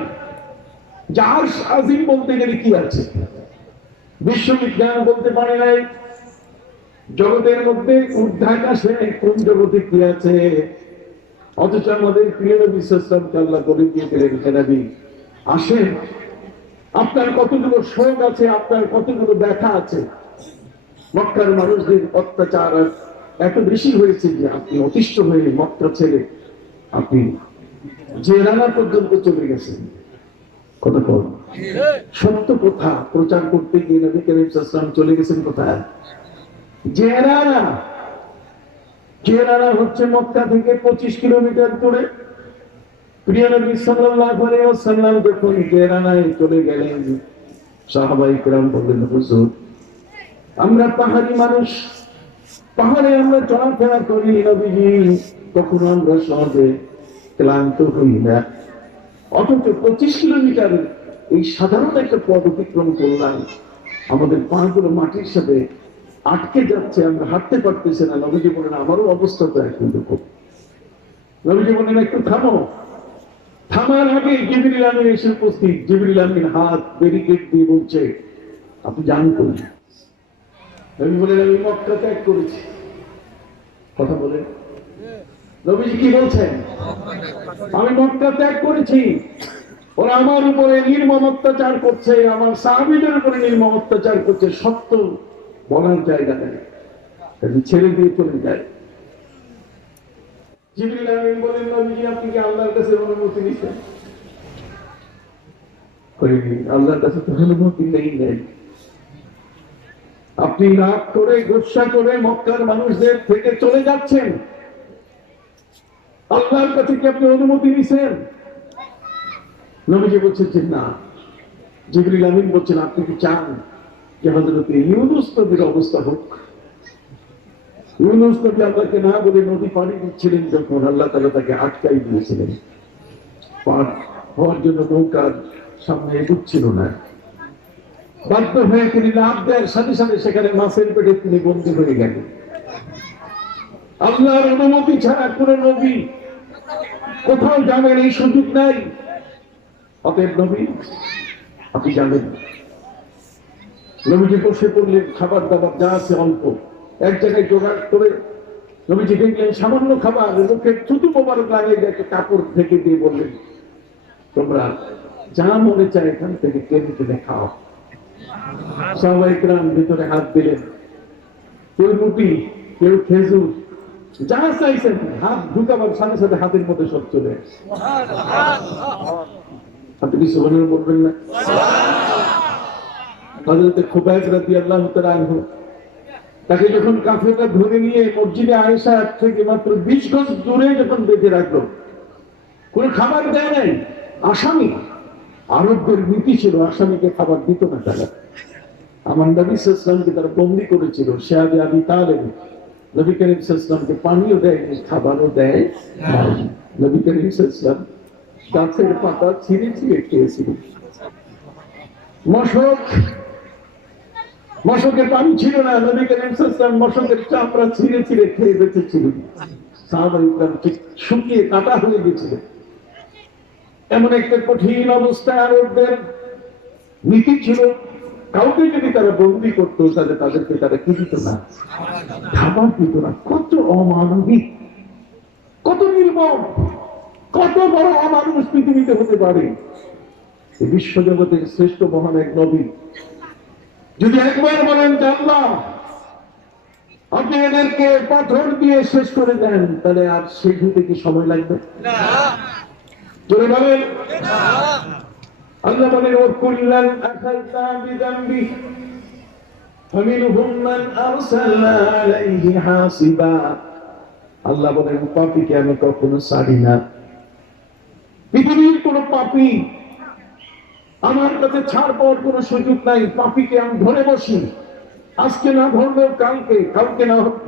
যার আজিম বলতে গেলে কি আছে? বিশ্ববিজ্ঞান বলতে পারে নাই, জগতের মধ্যে ঊর্ধ্বাকাশে কোন জগতে কি আছে? অথচ আমাদের প্রিয় নবী সাল্লাল্লাহু আলাইহি ওয়াসাল্লামকে আল্লাহ করে দিয়েছিলেন, হে নবী আসেন, আপনার কতগুলো শোক আছে, আপনার কতগুলো ব্যথা আছে। মক্কার মানুষদের অত্যাচার এত বেশি হয়েছে যে আপনি অতিষ্ঠ হয়ে মক্কা ছেড়ে আপনি জেরানা পর্যন্ত চলে গেছেন। কথা বল, সত্য কথা প্রচার করতে গিয়ে নবী করিম সাল্লাল্লাহু আলাইহি ওয়াসাল্লাম চলে গেছেন কোথায়? জেরানা। জেরানা হচ্ছে মক্কা থেকে 25 কিলোমিটার দূরে। প্রিয় নবী সাল্লাল্লাহু আলাইহি ওয়াসাল্লাম যখন কেরানায় চলে গেলেন, সাহাবায়ে কেরাম বললেন, হুজুর, আমরা পাহাড়ি মানুষ, পাহাড়ে আমরা চলাফেরা করি নবীজি, কখনো আমরা সহজে ক্লান্ত হই না, অথচ 25 কিলোমিটার এই সাধারণ একটা পথ অতিক্রম করলাম, আমাদের পাগুলো মাটির সাথে আটকে যাচ্ছে, আমরা হাঁটতে পারতেছি না। নবীজি বলেন, আমারও অবস্থা তো একই রকম। নবীজি বলেন, একটু থামো। থামার আগে জিবরিল আমিন এসে উপস্থিত। জিবরিল আমিন হাত ব্যারিকেড দিয়ে বলছে, আপনি জান করুন। নবী বলেন, আমি মক্কা ত্যাগ করেছি। কথা বলেন, নবীজি কি বলছেন? আমি মক্কা ত্যাগ করেছি, ওরা আমার উপরে নির্মম অত্যাচার করছে, আমার সাহাবীদের উপরে নির্মম অত্যাচার করছে, সত্য বলার জায়গা নেই, ছেড়ে দিয়ে চলে যায়। জিবরিল আমিন বলেন, নবীজি আপনি কি আল্লাহর কাছে অনুমতি নিছেন? আল্লাহর কাছে তো অনুমতি নেই। আপনি রাগ করে গোসা করে মক্কার মানুষদের থেকে চলে যাচ্ছেন, আল্লাহর কাছে কি আপনি অনুমতি নিছেন? নবীজি বলছেন যে না। জিবরিল আমিন বলছেন, আপনি কি চান যে হযরত ইউনূস নবীর অবস্থা হোক? ইউনূস নবী আল্লাহকে না বলে নদী পানি দিচ্ছিলেন, যখন আল্লাহ তাআলা তাকে আটকাই দিয়েছিলেন, পার হওয়ার জন্য নৌকার সামনে এগুচ্ছিল না, বাধ্য হয়ে তিনি লাফ দেওয়ার সাথে সাথে সেখানে মাছের পেটে তিনি বন্দী হয়ে গেলেন। আল্লাহর অনুমতি ছাড়া কোন নবী কোথাও যাবেন এই সুযোগ নাই। অতএব নবী আপনি জানেন, নবীজি বসে পড়লেন, খাবার দাবার যা আছে অল্প এক জায়গায় জোগাড় করে নবীজি দেখলেন সামান্য খাবার, মুখের থুতু মোবারক লাগিয়ে একটা কাপড় থেকে দিয়ে বললেন, তোমরা যা মনে চায় এখান থেকে টেনে টেনে খাও। সাহাবায়ে কেরাম ভিতরে হাত দিলেন, কেউ রুটি, কেউ খেজুর, যা চাইছেন হাত ঢুকাবার সাথে সাথে হাতের মধ্যে সব চলে আসে। আপনি কি সুবহানাল্লাহ বলবেন না? হযরত খুবাইব রাদিয়াল্লাহু তাআলা আনহু, তাকে যখন কাফেররা ধরে নিয়ে মসজিদে আয়েশা থেকে মাত্র 20 গজ দূরে যখন বেঁধে রাখলো, কোনো খাবার দেয় নাই। আসামি, আরবদের নীতি ছিল আসামিকে খাবার দিত না তারা। আমার নবী সাল্লাল্লাহু আলাইহি ওয়াসাল্লামকে তারা বন্দী করেছিল, শাহাদে আবি তালেব। নবী করিম সাল্লাল্লাহু আলাইহি ওয়াসাল্লামকে পানিও দেয়, খাবারও দেয়। নবী করিম সাল্লাল্লাহু আলাইহি ওয়াসাল্লাম গাছের পাতা ছিঁড়ে ছিঁড়ে খেয়েছিলেন। মশকের পানি ছিল না, নবী করিম সাল্লাল্লাহু আলাইহি ওয়াসাল্লাম মশকের চামড়া ছিঁড়ে ছিঁড়ে খেয়ে বেঁচেছিলেন। সাহাবায়ে কেরাম ঠিক শুকিয়ে কাটা হয়ে গেছিলেন। এমন একটা কঠিন অবস্থায় আরবদের নীতি ছিল, কাউকে যদি তারা বন্দী করতো তাহলে তাদেরকে তারা কি দিত না? খাবার দিত না। কত অমানবিক, কত নির্মম, কত বড় অমানুষ পৃথিবীতে হতে পারে? বিশ্বজগতের শ্রেষ্ঠ মহান এক নবী যদি একবার বলেন যে আল্লাহ আপনি এদেরকে পাথর দিয়ে শেষ করে দেন, তাহলে আর শেষ হতে কি সময় লাগবে? জোরে বলেন। আল্লাহ বলেন, ওয়াকুল্লান আখাযনা বিযামবি ফামিনহুম মান আরসালনা আলাইহি হাসিবা। আল্লাহ বলেন, পাপীকে আমি কখনো ছাড়ি না। পৃথিবীর কোন পাপী আমার কাছে ছাড় পাওয়ার কোন সুযোগ নাই। পাপীকে আমি ধরে বসি, আজকে না ধরলেও কালকে, কালকে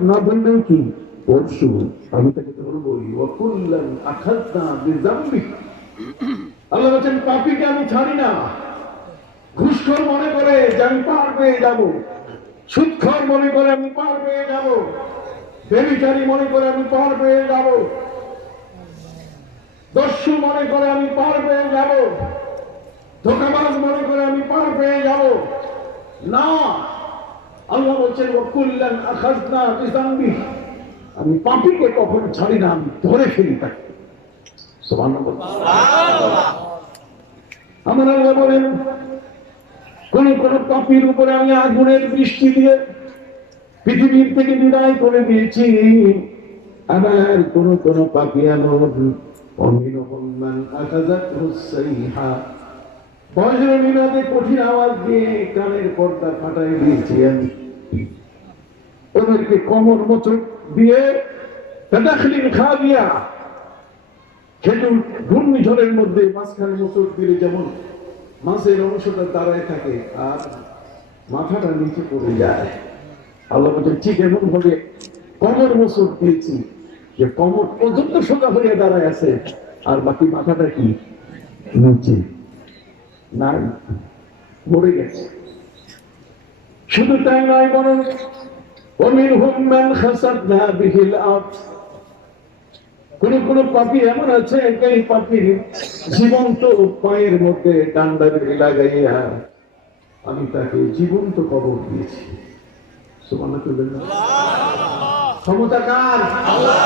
না ধরলেও কি পরশু আমি তাকে ধরবই। ওয়াকুল্লান আখাযনা বিযামবি। আল্লাহ বলেন, পাপীকে আমি ছাড়ি না। ঘুষখোর মনে করে যে আমি পার পেয়ে যাব, সুদখোর মনে করে আমি পার পেয়ে যাব, ব্যভিচারী মনে করে আমি পার পেয়ে যাব, দস্যু মনে করে আমি পার পেয়ে যাব, ধোঁকাবাজ মনে করে আমি পার পেয়ে যাব না। আল্লাহ বলছেন, ওয়াকুল্লান আখাযনা বিযামবি। আমি পাপীকে কখনো ছাড়ি না, আমি ধরে ফেলি তাকে। সুবহানাল্লাহ। আমার আল্লাহ বলেন, কোন কোন পাপীর উপরে আমি আগুনের বৃষ্টি দিয়ে পৃথিবীর থেকে বিদায় করে দিয়েছি। আবার কোন কোন পাপী এমন, অমিনহুম মান আখাযাতহুস সাইহা, বজ্র নিনাদে কঠিন আওয়াজ দিয়ে কানের পর্দা ফাটাই দিয়েছি আমি। ওদেরকে কমর মোচক দিয়ে তাদাখলিল খাবিয়া, খেজুর ঘূর্ণিঝড়ের মধ্যে মাঝখানে মোচড় দিলে যেমন মাছের অংশটা দাঁড়ায় থাকে আর মাথাটা নিচে পড়ে যায়, আল্লাহ বলছেন ঠিক এমন ভাবে কমর মোচড় দিয়েছি যে কমর পর্যন্ত সোজা হয়ে দাঁড়ায় আছে আর বাকি মাথাটা কি নিচে নাই, মরে গেছে। শুধু তাই নয়, বরং ومنهم من خسفنا به الأرض, কোন কোন পাপী এমন আছে এই পাপীর জীবন্ত পায়ের মধ্যে ডান্ডা লাগাইয়া আমি তাকে জীবন্ত কবর দিয়েছি। সুবহানাল্লাহ বলবেন না? ক্ষমতা কার? আল্লাহ।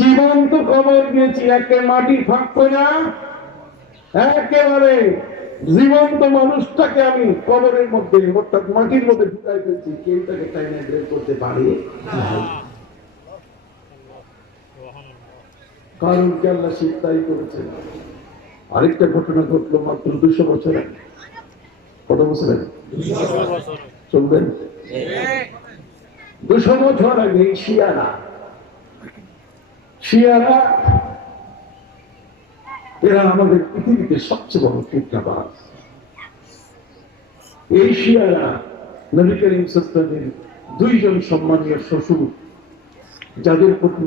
জীবন্ত কবর দিয়েছি, একে মাটি ফাঁক করে একেবারে জীবন্ত মানুষটাকে আমি কবরের মধ্যে অর্থাৎ মাটির মধ্যে ঢুকাই ফেলছি, কেউ তাকে টাইনে বের করতে পারে না। কারণ কি আল্লাহ তাই করেছেন। আরেকটা ঘটনা ঘটলো মাত্র 200 বছর আগে। কত বছর আগে? চলবেন 200 বছর আগে শিয়ারা এরা আমাদের পৃথিবীতে সবচেয়ে বড় ফিতনাবাজ। এই শিয়ারা নবী করিম সাল্লাল্লাহু আলাইহি ওয়াসাল্লামের 2 জন সম্মানীয় শ্বশুর, যাদের প্রতি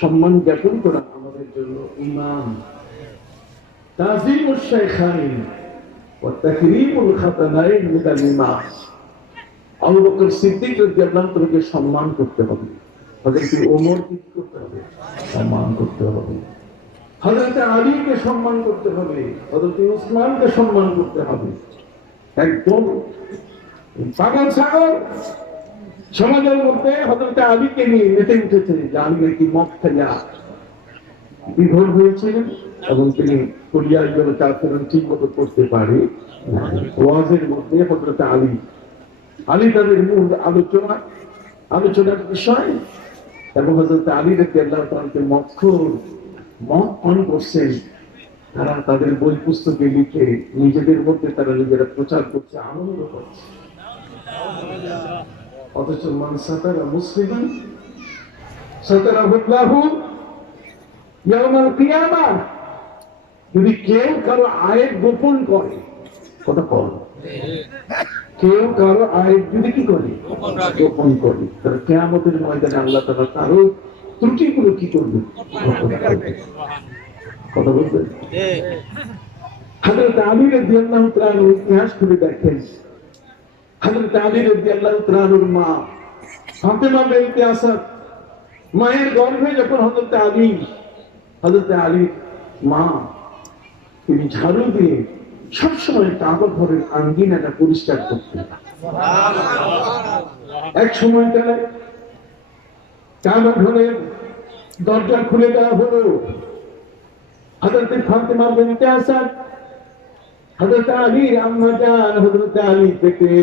সম্মান জ্ঞাপন করা আমাদের জন্য ইমান, তাযীমুশ শাইখাইন ওয়া তাকরীমুল খাতানাইন মিনাল ইমান। আবু বকর সিদ্দিক রাদিয়াল্লাহু আনহুকে সম্মান করতে হবে, হযরত ওমরকে কি করতে হবে? সম্মান করতে হবে। হযরত আলীকে সম্মান করতে হবে, হযরত উসমানকে সম্মান করতে হবে। একদম পাগল ছাগল সমাজের মধ্যে হযরত আলীকে নিয়ে মেতে উঠেছে যে আমি নাকি মদ খেলা বিভোর হয়েছিলেন এবং তিনি কুলিয়ার জন্য চারজন ঠিক মতো করতে পারে। ওয়াজের মধ্যে হযরত আলী তাদের মূল আলোচনার বিষয় এবং হযরত আলী রাদিয়াল্লাহু তাআলাকে মদ পান করছেন। তারা তাদের বই পুস্তকে লিখে নিজেদের মধ্যে তারা নিজেরা প্রচার করছে, আনন্দ করছে। অথচ মান সাতারা মুসলিমান সাতারাহুল্লাহু ইয়াউমাল কিয়ামাহ, যদি কেউ কারো আয়ের গোপন করে, কথা বল, কেউ কারো আয়ের যদি কি করে গোপন করে, তাহলে কিয়ামতের ময়দানে আল্লাহ তাআলা তারও ত্রুটিগুলো কি করবে? কথা বলবেন। হযরত আলী রাদিয়াল্লাহু তাআলা ইতিহাস খুলে দেখেন, হযরত আলী রাদিয়াল্লাহু তাআলার মা ফাতেমা বিনতে আসাদ, মায়ের গর্ভে যখন হযরত আলীর মা তিনি ঝাড়ু দিয়ে সবসময় কাবা ঘরের আঙ্গিনাটা পরিষ্কার করতেন। এক সময় কাবা ঘরের দরজা খুলে দেওয়া হলো। হযরত ফাতেমা বিনতে আসাদ হযরত আলীর আম্মা জান হযরত আলী পেটে,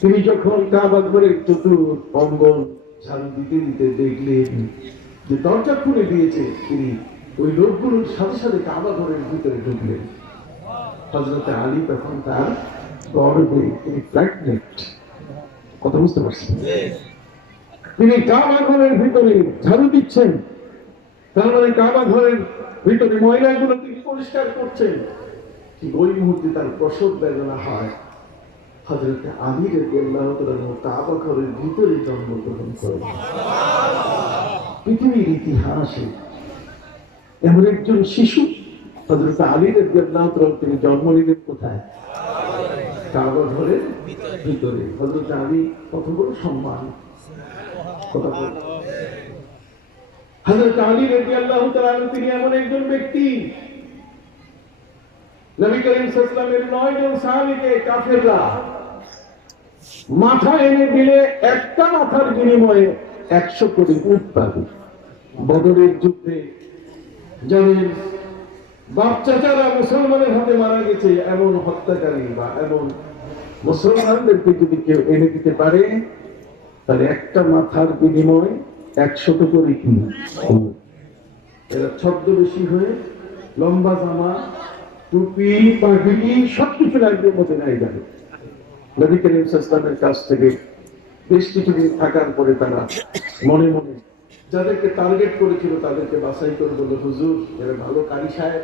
তিনি যখন কাবা ঘরের চতুর্থ অঙ্গন ঝাড়ু দিতে দিতে দেখলেন যে দরজা খুলে দিয়েছে, তিনি ওই লোকগুলোর সাথে সাথে কাবা ঘরের ভিতরে ঢুকলেন। হযরত আলী তখন তার গর্ভে, তিনি প্রেগন্যান্ট, কথা বুঝতে পারছেন, তিনি কাবা ঘরের ভিতরে ঝাড়ু দিচ্ছেন, তার মানে কাবা ঘরের ভিতরে ময়লাগুলো তিনি পরিষ্কার করছেন। ঠিক ওই মুহূর্তে তার প্রসব বেদনা হয়। হযরত আলী রাদিয়াল্লাহু তাআলা কাবা ঘরের ভিতরে জন্মগ্রহণ করেন। পৃথিবীর ইতিহাসে এমন একজন শিশু হযরত আলী রাদিয়াল্লাহু তাআলা, তিনি জন্ম নিলেন কোথায়? কাবা ঘরের ভিতরে। হযরত আলী কত বড় সম্মান, কথা বল। হযরত আলী রাদিয়াল্লাহু তাআলা তিনি এমন একজন ব্যক্তি, নবী করিম সাল্লাল্লাহু আলাইহি ওয়াসাল্লামের 9 জন সাহাবীকে কাফেররা মাথা এনে দিলে একটা মাথার বিনিময়ে 100 কোটি উট পাবে। বদরের যুদ্ধে যাদের বাচ্চারা মুসলমানের হাতে মারা গেছে, এমন হত্যাকারী বা এমন মুসলমানদেরকে যদি কেউ এনে দিতে পারে, তাহলে একটা মাথার বিনিময় 100 করে কি এরা ছদ্মবেশী হয়ে লম্বা জামা, টুপি, পাগড়ি সবকিছু লাগবে মধ্যে নাই যাবে। নবী করিম সাল্লাল্লাহু আলাইহি ওয়াসাল্লামের কাছ থেকে বেশ কিছুদিন থাকার পরে তারা মনে মনে যাদেরকে টার্গেট করেছিল তাদেরকে বাছাই করে বললো, হুজুর এরা ভালো কারি সাহেব,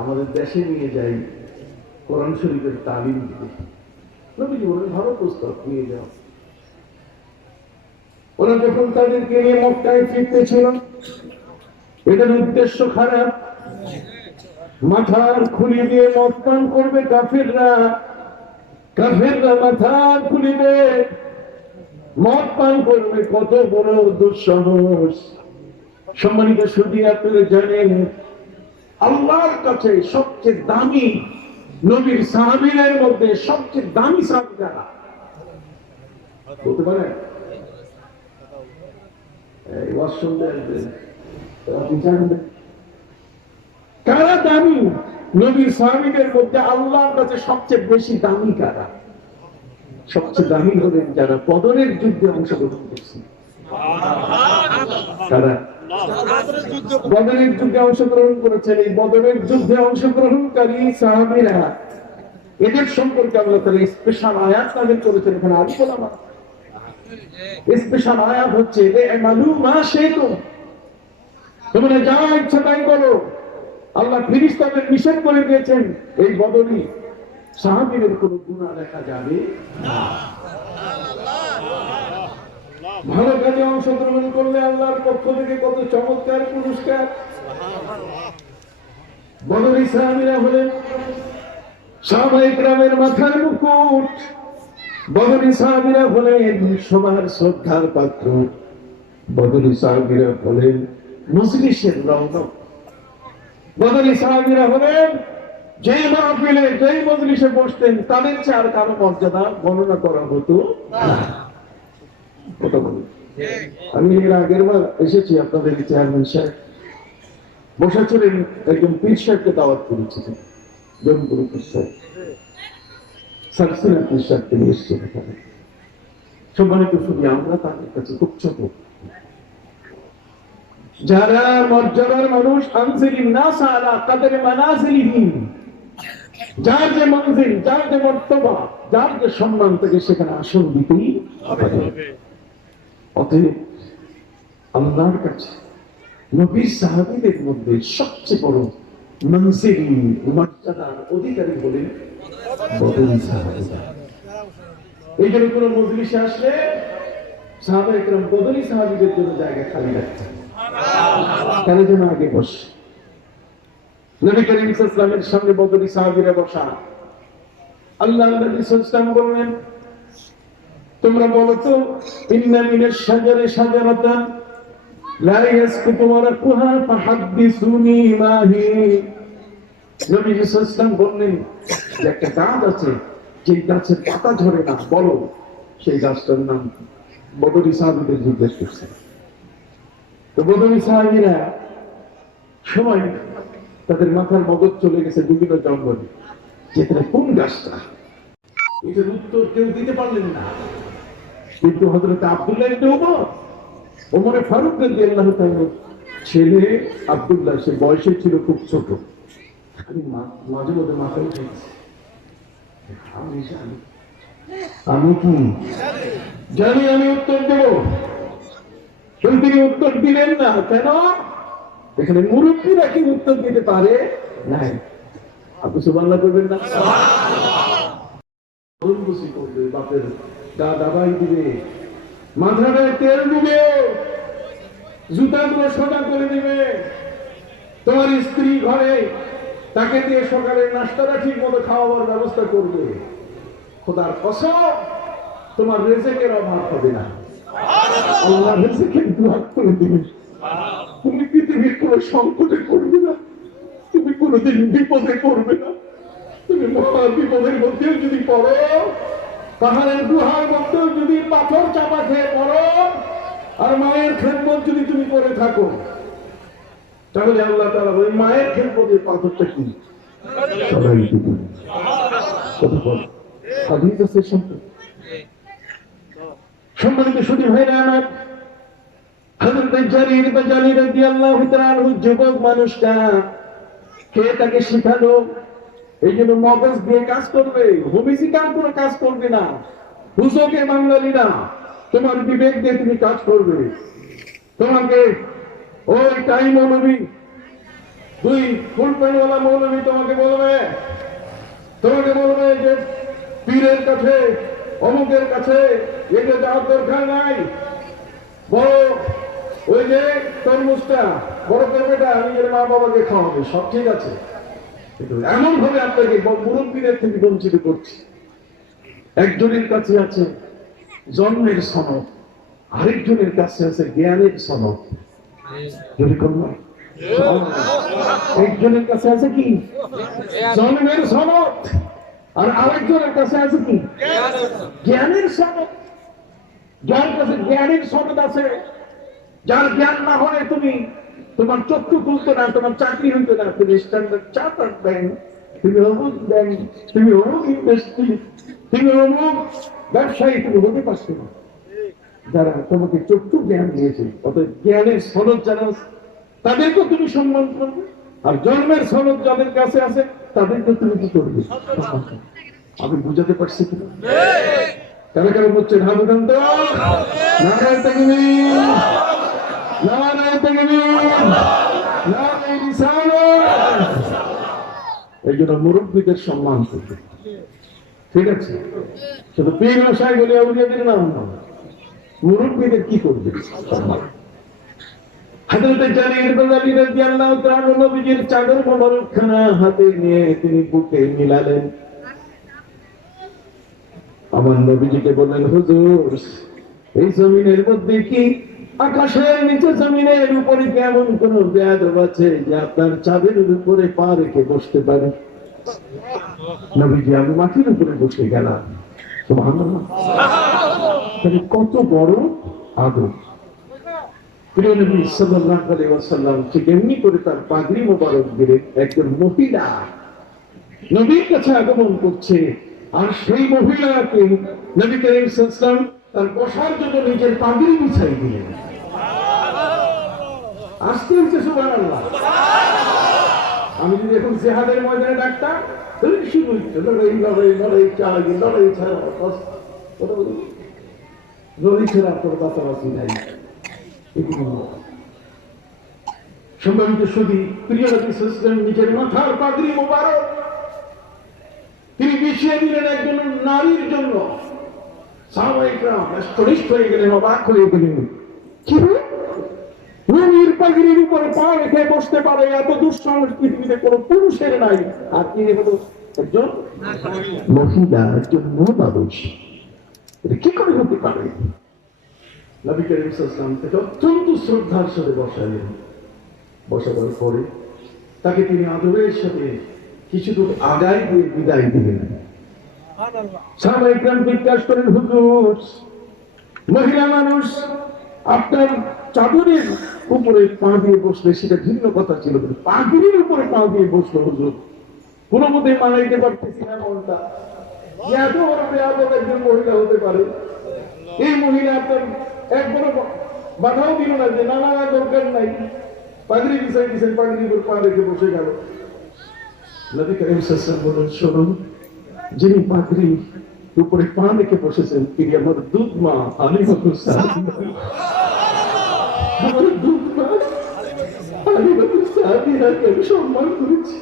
আমাদের দেশে নিয়ে যাই, কোরআন শরীফের তালিম দিবে। নবীজি বলেন, ভালো প্রস্তাব, নিয়ে যাও। ওরা যখন তাদেরকে নিয়ে মক্কায় ফিরতেছিল, এদের উদ্দেশ্য খারাপ। মাথার খুলি দিয়ে মদ পান করবে কাফেররা, কাফেররা মাথার খুলি দিয়ে মদ পান করবে, কত বড় দুঃসাহস। সম্মানিত সুধী, আপনারা জানেন আল্লাহর কাছে সবচেয়ে দামি নবীর সাহাবীদের মধ্যে সবচেয়ে দামি সাহাবী কারা বলতে পারেন? কারা দামি নবীর সাহাবীদের মধ্যে? আল্লাহর কাছে সবচেয়ে বেশি দামি কারা? সবচেয়ে দামি হলেন যারা বদরের যুদ্ধে অংশগ্রহণ করছেন। কারা বদরের যুদ্ধে অংশগ্রহণ করেছেন? এই বদরের যুদ্ধে অংশগ্রহণকারী সাহাবীরা, এদের সম্পর্কে আল্লাহ তাআলা স্পেশাল আয়াত নাযিল করেছেন। এখানে আর বললাম স্পেশাল আয়াত হচ্ছে, আমালু মা শিতুম, তোমরা যা ইচ্ছা তাই করো। আল্লাহ ফেরেশতাদের নিষেধ করে দিয়েছেন এই বদরি সাহাবীদের কোনো গুনাহ দেখা যাবে না। ভালো কাজে অংশগ্রহণ করলে আল্লাহর পক্ষ থেকে কত চমৎকার পুরস্কার। বদরি সাহাবীরা হলেন সাহাবায়ে কেরামের মাথার মুকুট। বদরি সাহাবীরা হলেন সবার শ্রদ্ধার পাত্র। বদরি সাহাবীরা হলেন মজলিসের রৌনক। বদরি সাহাবীরা হলেন যে মাহফিলে যে মজলিসে বসতেন তাদের চেয়ে আর কারো মর্যাদা গণনা করা হতো না। কথা বলি, আমি এর আগের বার এসেছি, আপনাদের চেয়ারম্যান সাহেব বসা ছিলেন, একজন পীর সাহেবকে দাওয়াত করেছিলেন, জনপুর পীর সাহেব, সারসিনা পীর সাহেবকে নিয়ে এসেছেন এখানে। সম্মানিত শুনি, আমরা তাদের কাছে খুব ছোট। যারা মর্যাদার মানুষ, আনজিলিন নাস আলা কাদরি মানাজিলিহিম, যার যে মঞ্জিল, যার যে মর্তবা, যার যে সম্মান, থেকে সেখানে আসন দিতেই হবে। অতএব আল্লাহর কাছে নবীর সাহাবীদের মধ্যে সবচেয়ে বড় মনজিল, মর্যাদার অধিকারী বলেন বদরি সাহাবীরা। এই জন্য কোন মজলিসে আসলে সাহাবায়ে কেরাম বদরি সাহাবীদের জন্য জায়গা খালি রাখতেন, তারা যেন আগে বসে। নবী করিম সাল্লাল্লাহু আলাইহি ওয়াসাল্লামের সামনে বদরি সাহাবীরা বসা। আল্লাহর নবী সাল্লাল্লাহু আলাইহি ওয়াসাল্লাম বললেন, তোমরা বলো তো, ইন্না মিনাশ শাজারি শাজারাতান লা ইয়াসকুতু ওয়ারাকুহা ফাহাদ্দিসুনি মা হি। নবী সাল্লাল্লাহু আলাইহি ওয়াসাল্লাম বললেন যে একটা গাছ আছে, যে গাছের পাতা ঝরে না, বলো সেই গাছটার নাম কি? বদরি সাহাবীদের জিজ্ঞেস করছেন। তো বদরি সাহাবীরা সময় তাদের মাথার মগজ চলে গেছে বিভিন্ন জঙ্গলে, যেখানে কোন গাছটা, এটার উত্তর কেউ দিতে পারলেন না। কিন্তু হযরত আব্দুল্লাহ ইবনে ওমর ফারুক রাদিয়াল্লাহু তাআলা ছেলে আব্দুল্লাহ, সে বয়সে ছিল খুব ছোট। আমি মাঝে মধ্যে মাথা উঠেছি, আমি কি জানি, আমি উত্তর দেব। কিন্তু তিনি উত্তর দিলেন না। কেন? এখানে মুরব্বীরা কি উত্তর দিতে পারে নাই? আপনি সুবহানাল্লাহ করবেন না? বন্ধুসি করবে, বাপের গা দাবাই দিবে, মাথায় তেল দিবে, জুতাগুলো সোজা করে দিবে। তোমার স্ত্রী ঘরে, তাকে দিয়ে সকালের নাস্তাটা ঠিক মতো খাওয়াবার ব্যবস্থা করবে। খোদার কসম, তোমার রিজিকের অভাব হবে না, আল্লাহ রিজিকের দুয়ার করে দিবে। তুমি পৃথিবীর কোন সংকটে পড়বে না, তুমি কোনোদিন বিপদে পড়বে না। তুমি মহা বিপদের মধ্যেও যদি পড়ো, পাহাড়ের গুহার মধ্যেও যদি পাথর চাপা খেয়ে পড়ো, আর মায়ের খেদমত যদি তুমি করে থাকো, তাহলে আল্লাহ তাআলা ওই মায়ের খেদমতের পাথরটা কি সবাই দিবেন। কথা বল, হাদিস আছে সম্মানিত শুধু ভাইরা আমার, হযরত জারীর বাজালী রাদিয়াল্লাহু তাআলা আনহু যুবক মানুষটা, কে তাকে শিখালো? এই জন্য মগজ দিয়ে কাজ করবে, ভূমিকা কোনো কাজ করবে না, হুজুকে বাঙালি না, তোমার বিবেক দিয়ে তুমি কাজ করবে। তোমাকে ওই টাই মৌলবী, দুই ফুল প্যান্টওয়ালা মৌলবী তোমাকে বলবে যে পীরের কাছে, অমুকের কাছে এগুলো যাওয়ার দরকার নাই, বড় ওই যে তরমুজটা বড় করবেটা নিজের মা বাবাকে খাওয়াবে, সব ঠিক আছে, কিন্তু এমন ভাবে আপনাকে মুরব্বীদের থেকে বঞ্চিত করছে। একজনের কাছে আছে জন্মের সনদ, আরেকজনের কাছে আছে জ্ঞানের সনদ। যদি করলাম একজনের কাছে আছে কি জন্মের সনদ, আর আরেকজনের কাছে আছে কি জ্ঞানের সনদ। যার কাছে জ্ঞানের সনদ আছে, যার জ্ঞান না হয় তুমি তোমার চক্ষু খুলতো না, তোমার চাকরি হইতো না, তুমি স্ট্যান্ডার্ড চার্টার্ড ব্যাংক, তুমি অমুক ব্যাংক, তুমি অমুক ইন্ডাস্ট্রি, তুমি অমুক ব্যবসায়ী তুমি হতে পারছো না। যারা তোমাকে চক্ষু জ্ঞান দিয়েছে, অর্থাৎ জ্ঞানের সনদ যারা আছে তাদেরকেও তুমি সম্মান করবে, আর জন্মের সনদ যাদের কাছে আছে তাদেরকে তুমি কি করবে? আমি বুঝাতে পারছি কিনা? কারা কারা বলছেন হাত উঠান তো, নারায়ণ তাকবীর, নারায়ণ তাকবীর, নারায়ণ রিসালাত। এই জন্য মুরব্বীদের সম্মান করবে, ঠিক আছে? শুধু পীর মশাই বলে আউলিয়াদের নাম না, মুরব্বীদের কি করবে? হযরত জারির বাজালী রাদিয়াল্লাহু তাআলা নবীজির চাদর মোবারকখানা হাতে নিয়ে তিনি বুকে মিলালেন। আমার নবীজিকে বললেন, হুজুর এই জমিনের মধ্যে কি আকাশের নিচে জমিনের উপরে কেমন কোন বেয়াদব আছে যে আপনার চাঁদের উপরে পা রেখে বসতে পারে? নবীজি, আমি মাটির উপরে বসে গেলাম। সুবহানাল্লাহ, তাহলে কত বড় আদর। প্রিয় নবী সাল্লাল্লাহু আলাইহি ওয়াসাল্লাম ঠিক এমনি করে তার পাগড়ি মোবারক দিলেন। একজন মহিলা নবীর কাছে আগমন করছে, আর সেই মহিলাকে নবী করিম সাল্লাল্লাহু আলাইহি ওয়াসাল্লাম তার বসার জন্য নিজের পাগড়ি বিছাই দিলেন। আসতে হচ্ছে সুবহানাল্লাহ। আমি যদি এখন জিহাদের ময়দানে ডাকতাম তাহলে শুরু হইতো লড়াই ছাড়া কথা বলি, লড়াই ছাড়া আপনার বাঁচাবাচি নাই। সম্মানিত সুধী, প্রিয় নবী সাল্লাল্লাহু আলাইহি ওয়াসাল্লাম নিজের মাথার পাগড়ি মোবারক তিনি বিছিয়ে দিলেন একজন নারীর জন্য। সাহাবায়ে কেরাম আশ্চর্য হয়ে গেলেন, অবাক হয়ে গেলেন। কি নবীর পাগড়ির উপরে পা রেখে বসতে পারে এত দুঃসাহস পৃথিবীতে কোনো পুরুষের নাই, আর তিনি হলো একজন মহিলা, একজন মানুষ। এটা কি করে হতে পারে? নবী করিম সাল্লাল্লাহু আলাইহি ওয়াসাল্লাম তাকে অত্যন্ত শ্রদ্ধার সাথে বসালেন। বসাবার পরে তাকে তিনি আদরের সাথে কিছু দূর আগায় দিয়ে বিদায় দিলেন। সাহাবায়ে কেরাম জিজ্ঞাসা করেন, হুজুর মহিলা মানুষ আপনার চাদরের উপরে পা দিয়ে বসলে সেটা ভিন্ন কথা ছিল, পাগড়ির উপরে পা দিয়ে বসলো হুজুর, কোনো মতে মানাইতে পারতেছি না মনটা। এত বড় বেয়াদব একজন মহিলা হতে পারে? এই মহিলা আপনার একবারও বাধাও দিল না যে না না দরকার নাই, পাগড়ি বিছাই দিয়েছেন, পাগড়ির উপর পা রেখে বসে গেল। নবী করিম সাল্লাল্লাহু আলাইহি ওয়াসাল্লাম বলেন, শুনুন, যিনি পাগড়ি উপরে পা রেখে বসেছেন তিনি আমার দুধ মা হালিমাতুস সাদিয়া। আমার দুধ মা হালিমাতুস সাদিয়াকে আমি সম্মান করেছি।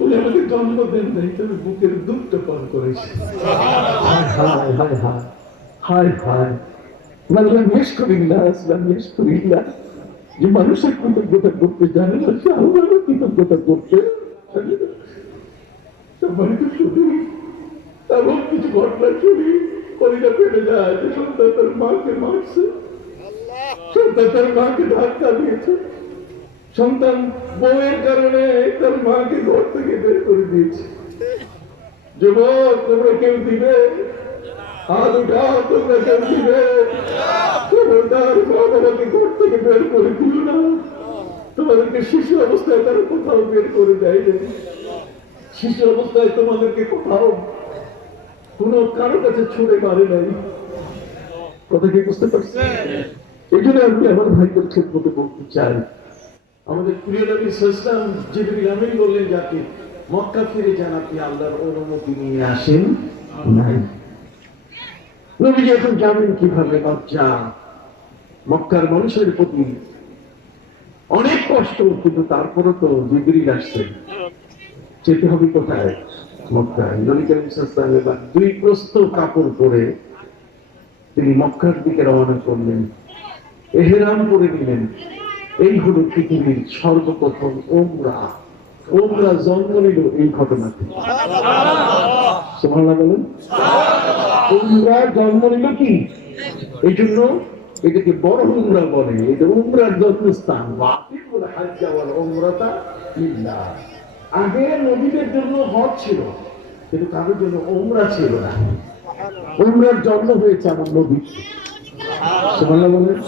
উনি আমাকে জন্ম দেন নাই, তবে বুকের দুধটা পান করেছে। হায় হায় হায় হায় হায় হায়, মানলাম ইশকুরিল্লাহ, আসলাম ইশকুরিল্লাহ। যে মানুষের কৃতজ্ঞতা করতে জানে না সে আল্লাহর কৃতজ্ঞতা করতে জানে না। সম্মানিত শুধু এমন কিছু ঘটনা শুনি কলিজা ফেটে যায় যে সন্তান তার মাকে মারছে, সন্তান তার মাকে ধাক্কা দিয়েছে, সন্তান বউয়ের কারণে তার মাকে ঘর থেকে বের করে দিয়েছে। যুবক, তোমরা কেউ দিবে হাত উঠাও, তোমরা কেউ দিবে? খবরদার মা বাবাকে ঘর থেকে বের করে দিও না। তোমাদেরকে শিশু অবস্থায় তারা কোথাও বের করে দেয় না। শিশু অবস্থায় তোমাদেরকে কোথাও কোনো কারো কাছে ছুড়ে মারে নাই। কথা কি বুঝতে পারছি? এই জন্য আমি আমার ভাইদের ক্ষেত্রে বলতে চাই, আমাদের প্রিয় নবী সাল্লাল্লাহু আলাইহি ওয়াসাল্লাম জিবরিল আমিন বললেন যাকে, মক্কা ফিরে যান, আপনি আল্লাহর অনুমতি নিয়ে আসেন নাই। নবীজি এখন যাবেন কিভাবে? লজ্জা, মক্কার মানুষের প্রতি অনেক কষ্ট, কিন্তু তারপরে তো জিবরিল আসছেন, যেতে হবে কোথায়? মক্কায়। নবী করিম সাল্লাল্লাহু আলাইহি ওয়াসাল্লাম দুই প্রস্থ কাপড় পরে তিনি মক্কার দিকে রওনা করলেন, এহরাম করে নিলেন। এই হলো পৃথিবীর সর্বপ্রথম উমরা। উমরা জন্ম নিল এই ঘটনা থেকে। সুবহানাল্লাহ বলেন। উমরা জন্ম নিল কি? এই জন্য এটাকে বড় উমরা বলে। এটা উমরার জন্মস্থান। ওয়াকিবুল হজ্জ ওয়াল উমরাতা লিল্লাহ। আগে নবীদের জন্য হজ ছিল, কিন্তু কারোর জন্য উমরা ছিল না। উমরার জন্ম হয়েছে আমার নবী। সুবহানাল্লাহ বলেন।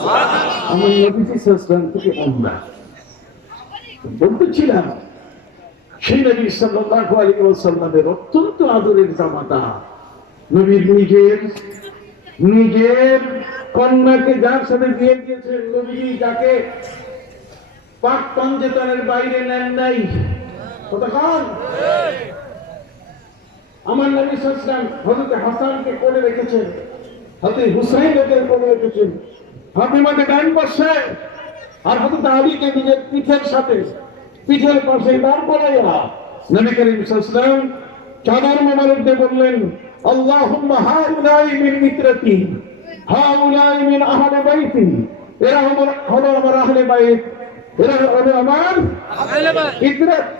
আমার নবী সাল্লাল্লাহু থেকে উমরা বলতেছিলাম, সেই নবী সাল্লাল্লাহু আলাইহি ওয়াসাল্লামের অত্যন্ত আদরের জামাতা, নবীর নিজের কন্যাকে যার সাথে বিয়ে দিয়েছেন, নবী যাকে পাক পাঞ্জেতনের বাইরে নেন নাই। কতক্ষণ আমার নবী সাল্লাল্লাহু আলাইহি ওয়াসাল্লাম হযরত হাসানকে কোলে রেখেছেন, হযরত হুসাইনকে কোলে রেখেছেন, ফাতিমাকে ডান পাশে, আর হযরত আলীকে নিজের পিঠের পাশে দাঁড় করাইয়া নবী করিম সাল্লাল্লাহু আলাইহি ওয়াসাল্লাম চাদর মোবারক দিয়ে বললেন, আল্লাহুম্মা হাউলাই মিন মিত্রাতি, হাউলাই মিন আহলে বাইতি। এরা হলো আমার আহলে বাইত, এরা হলো আমার আহলে বাইত। ইতরাত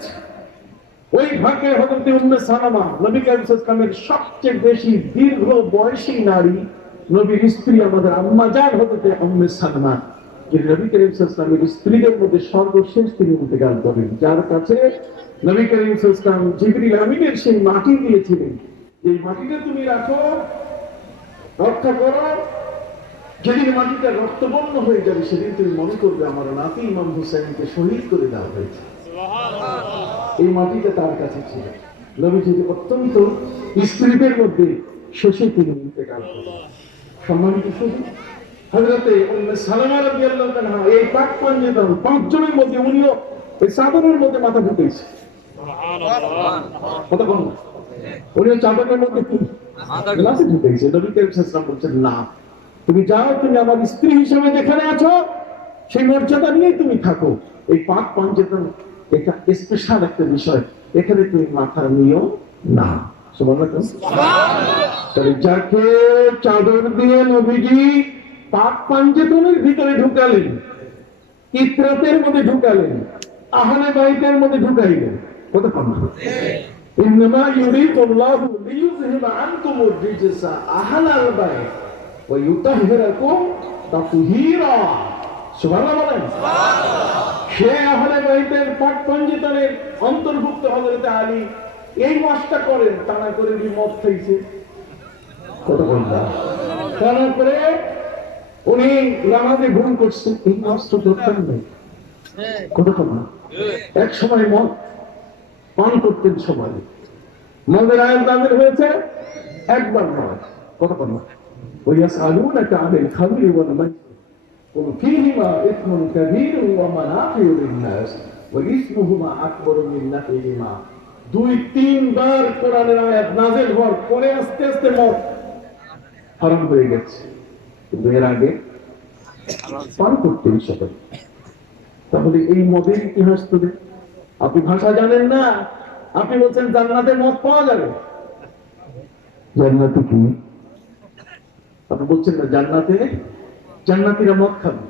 ওই ভাগে হযরত উম্মে সালামা, নবী করিম সাল্লাল্লাহু আলাইহি ওয়াসাল্লামের সবচেয়ে বেশি দীর্ঘ বয়সী নারী, নবীর স্ত্রী আমাদের আম্মা জান হযরত উম্মে সালামা, যে নবী করিম সাল্লাল্লাহু আলাইহি ওয়াসাল্লামের স্ত্রীদের মধ্যে সর্বশেষ তিনি ইন্তেকাল করেন, যার কাছে নবী করিম সাল্লাল্লাহু আলাইহি ওয়াসাল্লাম জিবরিল আমিনের সেই মাটি দিয়েছিলেন, এই মাটিটা তুমি রাখো, রক্ষা করো, যেদিন মাটিটা রক্তবর্ণ হয়ে যাবে সেদিন তুমি মনে করবে আমার নাতি ইমাম হুসাইনকে শহীদ করে দেওয়া হয়েছে। এই মাটিটা তার কাছে ছিল। নবীজি অত্যন্ত স্ত্রীদের মধ্যে শেষে তিনি ইন্তেকাল করলেন। সম্মানিত শুধু হযরতে উম্মে সালামা রাদিয়াল্লাহু তাআলা এই পাক পাঞ্জেতন পাঁচজনের মধ্যে উনিও এই চাদরের মধ্যে মাথা ঢুকেছে। সুবহানাল্লাহ। কথা বল। উনিও চাদরের মধ্যে কি মাথা ঢুকেছে। নবী করিম সাল্লাল্লাহু আলাইহি ওয়াসাল্লাম বলছেন, না, তুমি যাও, তুমি আমার স্ত্রী হিসেবে যেখানে আছো সেই মর্যাদা নিয়ে তুমি থাকো। এই পাক পাঞ্জেতন এটা স্পেশাল একটা বিষয়, এখানে তুমি মাথা নিও না। সুবহানাল্লাহ। তাহলে যাকে চাদর দিয়ে নবীজি পাক পাঞ্জেতনের ভিতরে ঢুকালেন, ইতরাতের মধ্যে ঢুকালেন, আহলে বাইতের মধ্যে ঢুকাইলেন, কতক্ষণ? ইন্নামা ইউরিদুল্লাহু লিইয়ুযহিবা আনকুমুর রিজসা আহলাল বাইত ওয়া ইউতাহহিরাকুম তাতহীরা। সুবহানাল্লাহ বলেন। সে আহলে বাইতের পাক পাঞ্জেতনের অন্তর্ভুক্ত হযরত আলী এই মাসটা করেন, টানা করে মদ খাইছে, কতক্ষণ? টানা করে উনি নামাজে ভুল করছেন, এই মাসটা দরকার নেই, কতক্ষণ? এক সময় মদ পান করতেন সবাই, মদের আয়াত নাযিল হয়েছে একবার নয়, কতক্ষণ? ওয়ায়াসআলুনাকা আনিল খামরি ওয়াল মাইসির কুল ফীহিমা ইসমুন কাবীরুন ওয়া মানাফিউ লিন-নাস ওয়া ইসমুহুমা আকবারু মিন নাফইহিমা। 2-3 বার কোরআনের আয়াত নাযিল হওয়ার পরে আস্তে আস্তে মদ হারাম হয়ে গেছে, কিন্তু এর আগে পান করতেন সবাই। তাহলে এই মদের ইতিহাস তুলে আপনি ভাষা জানেন না, আপনি বলছেন জান্নাতে মদ পাওয়া যাবে। জান্নাতে কি? আপনি বলছেন না জান্নাতীরা মদ খাবে,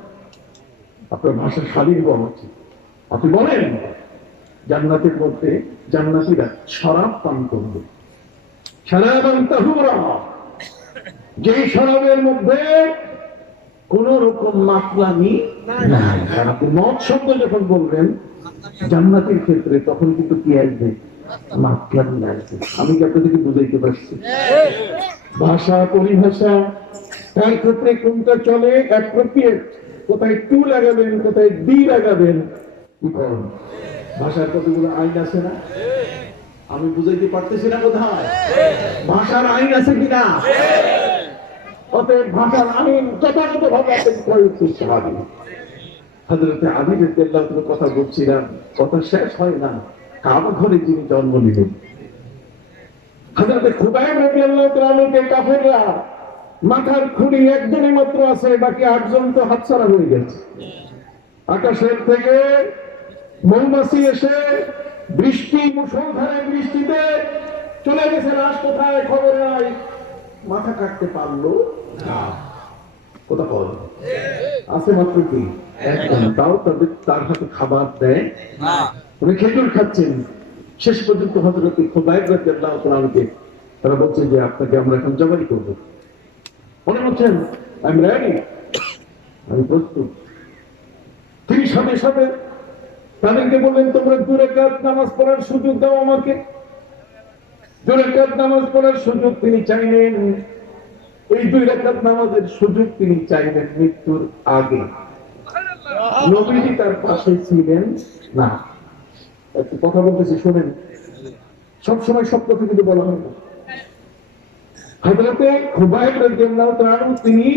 আপনার ভাষা স্বাধীন হওয়া উচিত। আপনি বলেন জান্নাতের মধ্যে জান্নাতীরা শরাব পান করবে, শরাবান তাহুরা, যে শরাবের মধ্যে কোন রকম মাতলামি নাই। আর আপনি মদ শব্দ যখন বলবেন জান্নাতের ক্ষেত্রে, তখন কিন্তু কি আসবে? মাতলামি আসবে। আমি কি আপনাদেরকে বুঝাইতে পারছি? ভাষা পরিভাষা তার ক্ষেত্রে কোনটা চলে অ্যাপ্রোপ্রিয়েট, কোথায় টু লাগাবেন, কোথায় ডি লাগাবেন, ভাষার কতগুলো আইন আছে না? আমি বুঝাইতে পারতেছি না কোথায়? ভাষার আইন আছে কিনা? অতএব ভাষার আইন যথাযথভাবে আপনি প্রয়োগ করতে হবে। হযরত আলী রাদিয়াল্লাহু আনহু কথা বলছিলাম, কথা শেষ হয় না। কাবা ঘরে যিনি জন্ম নিলেন, হযরত খুবাইব রাদিয়াল্লাহু তাআলাকে কাফেররা মাথার খুলি একজনই মাত্র আছে, বাকি 8জন তো হাতছাড়া হয়ে গেছে। আকাশের থেকে মৌমাছি এসে বৃষ্টি, মুষলধারে বৃষ্টিতে চলে গেছে, লাশ কোথায় খবর নাই। মাথা কাটতে পারলো না, কোথা পাওয়া যায়? আছে মাত্র কি একজন, তাও তার হাতে খাবার দেয় না। উনি খেজুর খাচ্ছেন। শেষ পর্যন্ত হযরত খুবাইব রাদিয়াল্লাহু তাআলা আনহু তারা বলছে যে আপনাকে আমরা এখন জবাই করবো। উনি বলছেন আই এম রেডি, আমি প্রস্তুত। তিনি সাথে সাথে তাদেরকে বললেন তোমরা 2 রাকাত নামাজ পড়ার সুযোগ দাও আমাকে। 2 রাকাত নামাজ পড়ার সুযোগ তিনি চাইলেন। এই 2 রাকাত নামাজের সুযোগ তিনি চাইলেন মৃত্যুর আগে। নবীজি তার পাশে ছিলেন না। একটু কথা বলতেছি শুনেন, সবসময় সব কথা কিন্তু বলা হয় না। হযরতে খুবাইব রাদিয়াল্লাহু তাআলা তিনি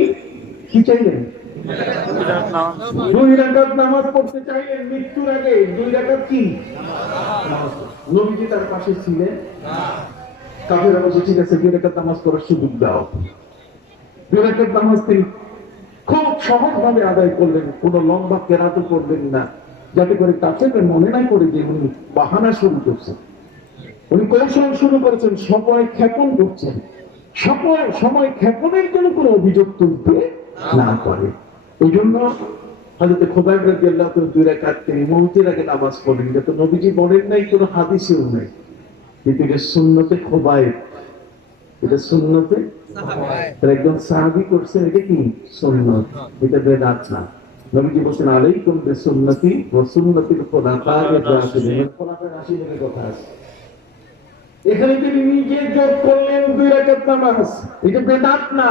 কি চাইলেন? 2 রাকাত নামাজ পড়তে চাইলেন মৃত্যুর আগে। 2 রাকাত কি নামাজ? নবীজি তার পাশে ছিলেন না। কাফেররা বলছে ঠিক আছে 2 রাকাত নামাজ পড়ার সুযোগ দাও। 2 রাকাত নামাজ তিনি খুব সহজভাবে আদায় করলেন, কোনো লম্বা কেরাতও করলেন না, যাতে করে কাফেররা মনে না করে যে উনি বাহানা শুরু করছেন। উনি কৌশল শুরু করেছেন, সময় ক্ষেপণ করছেন। সময় ক্ষেপণের জন্য কোনো অভিযোগ তুলতে না পারে। এই জন্য হযরত খুবাইব রাদিয়াল্লাহু তাআলা 2 রাকাত তিনি মওতের আগে নামাজ পড়লেন। এটা তো নবীজি বলেন নাই, কোনো হাদিসেও নাই। কিন্তু এটা সুন্নতে খুবাইব, এটা সুন্নতে সাহাবায়ে। একজন সাহাবী করছেন, এটা কি সুন্নত, এটা বেদাত না। নবীজি বলেন আলাইকুম বিসুন্নতি ওয়া সুন্নাতিল খুলাফায়ে রাশিদিন। খুলাফায়ে রাশিদিনের কথা আছে। এখানে তিনি নিজে যোগ করলেন 2 রাকাত নামাজ। এটা বেদাত না,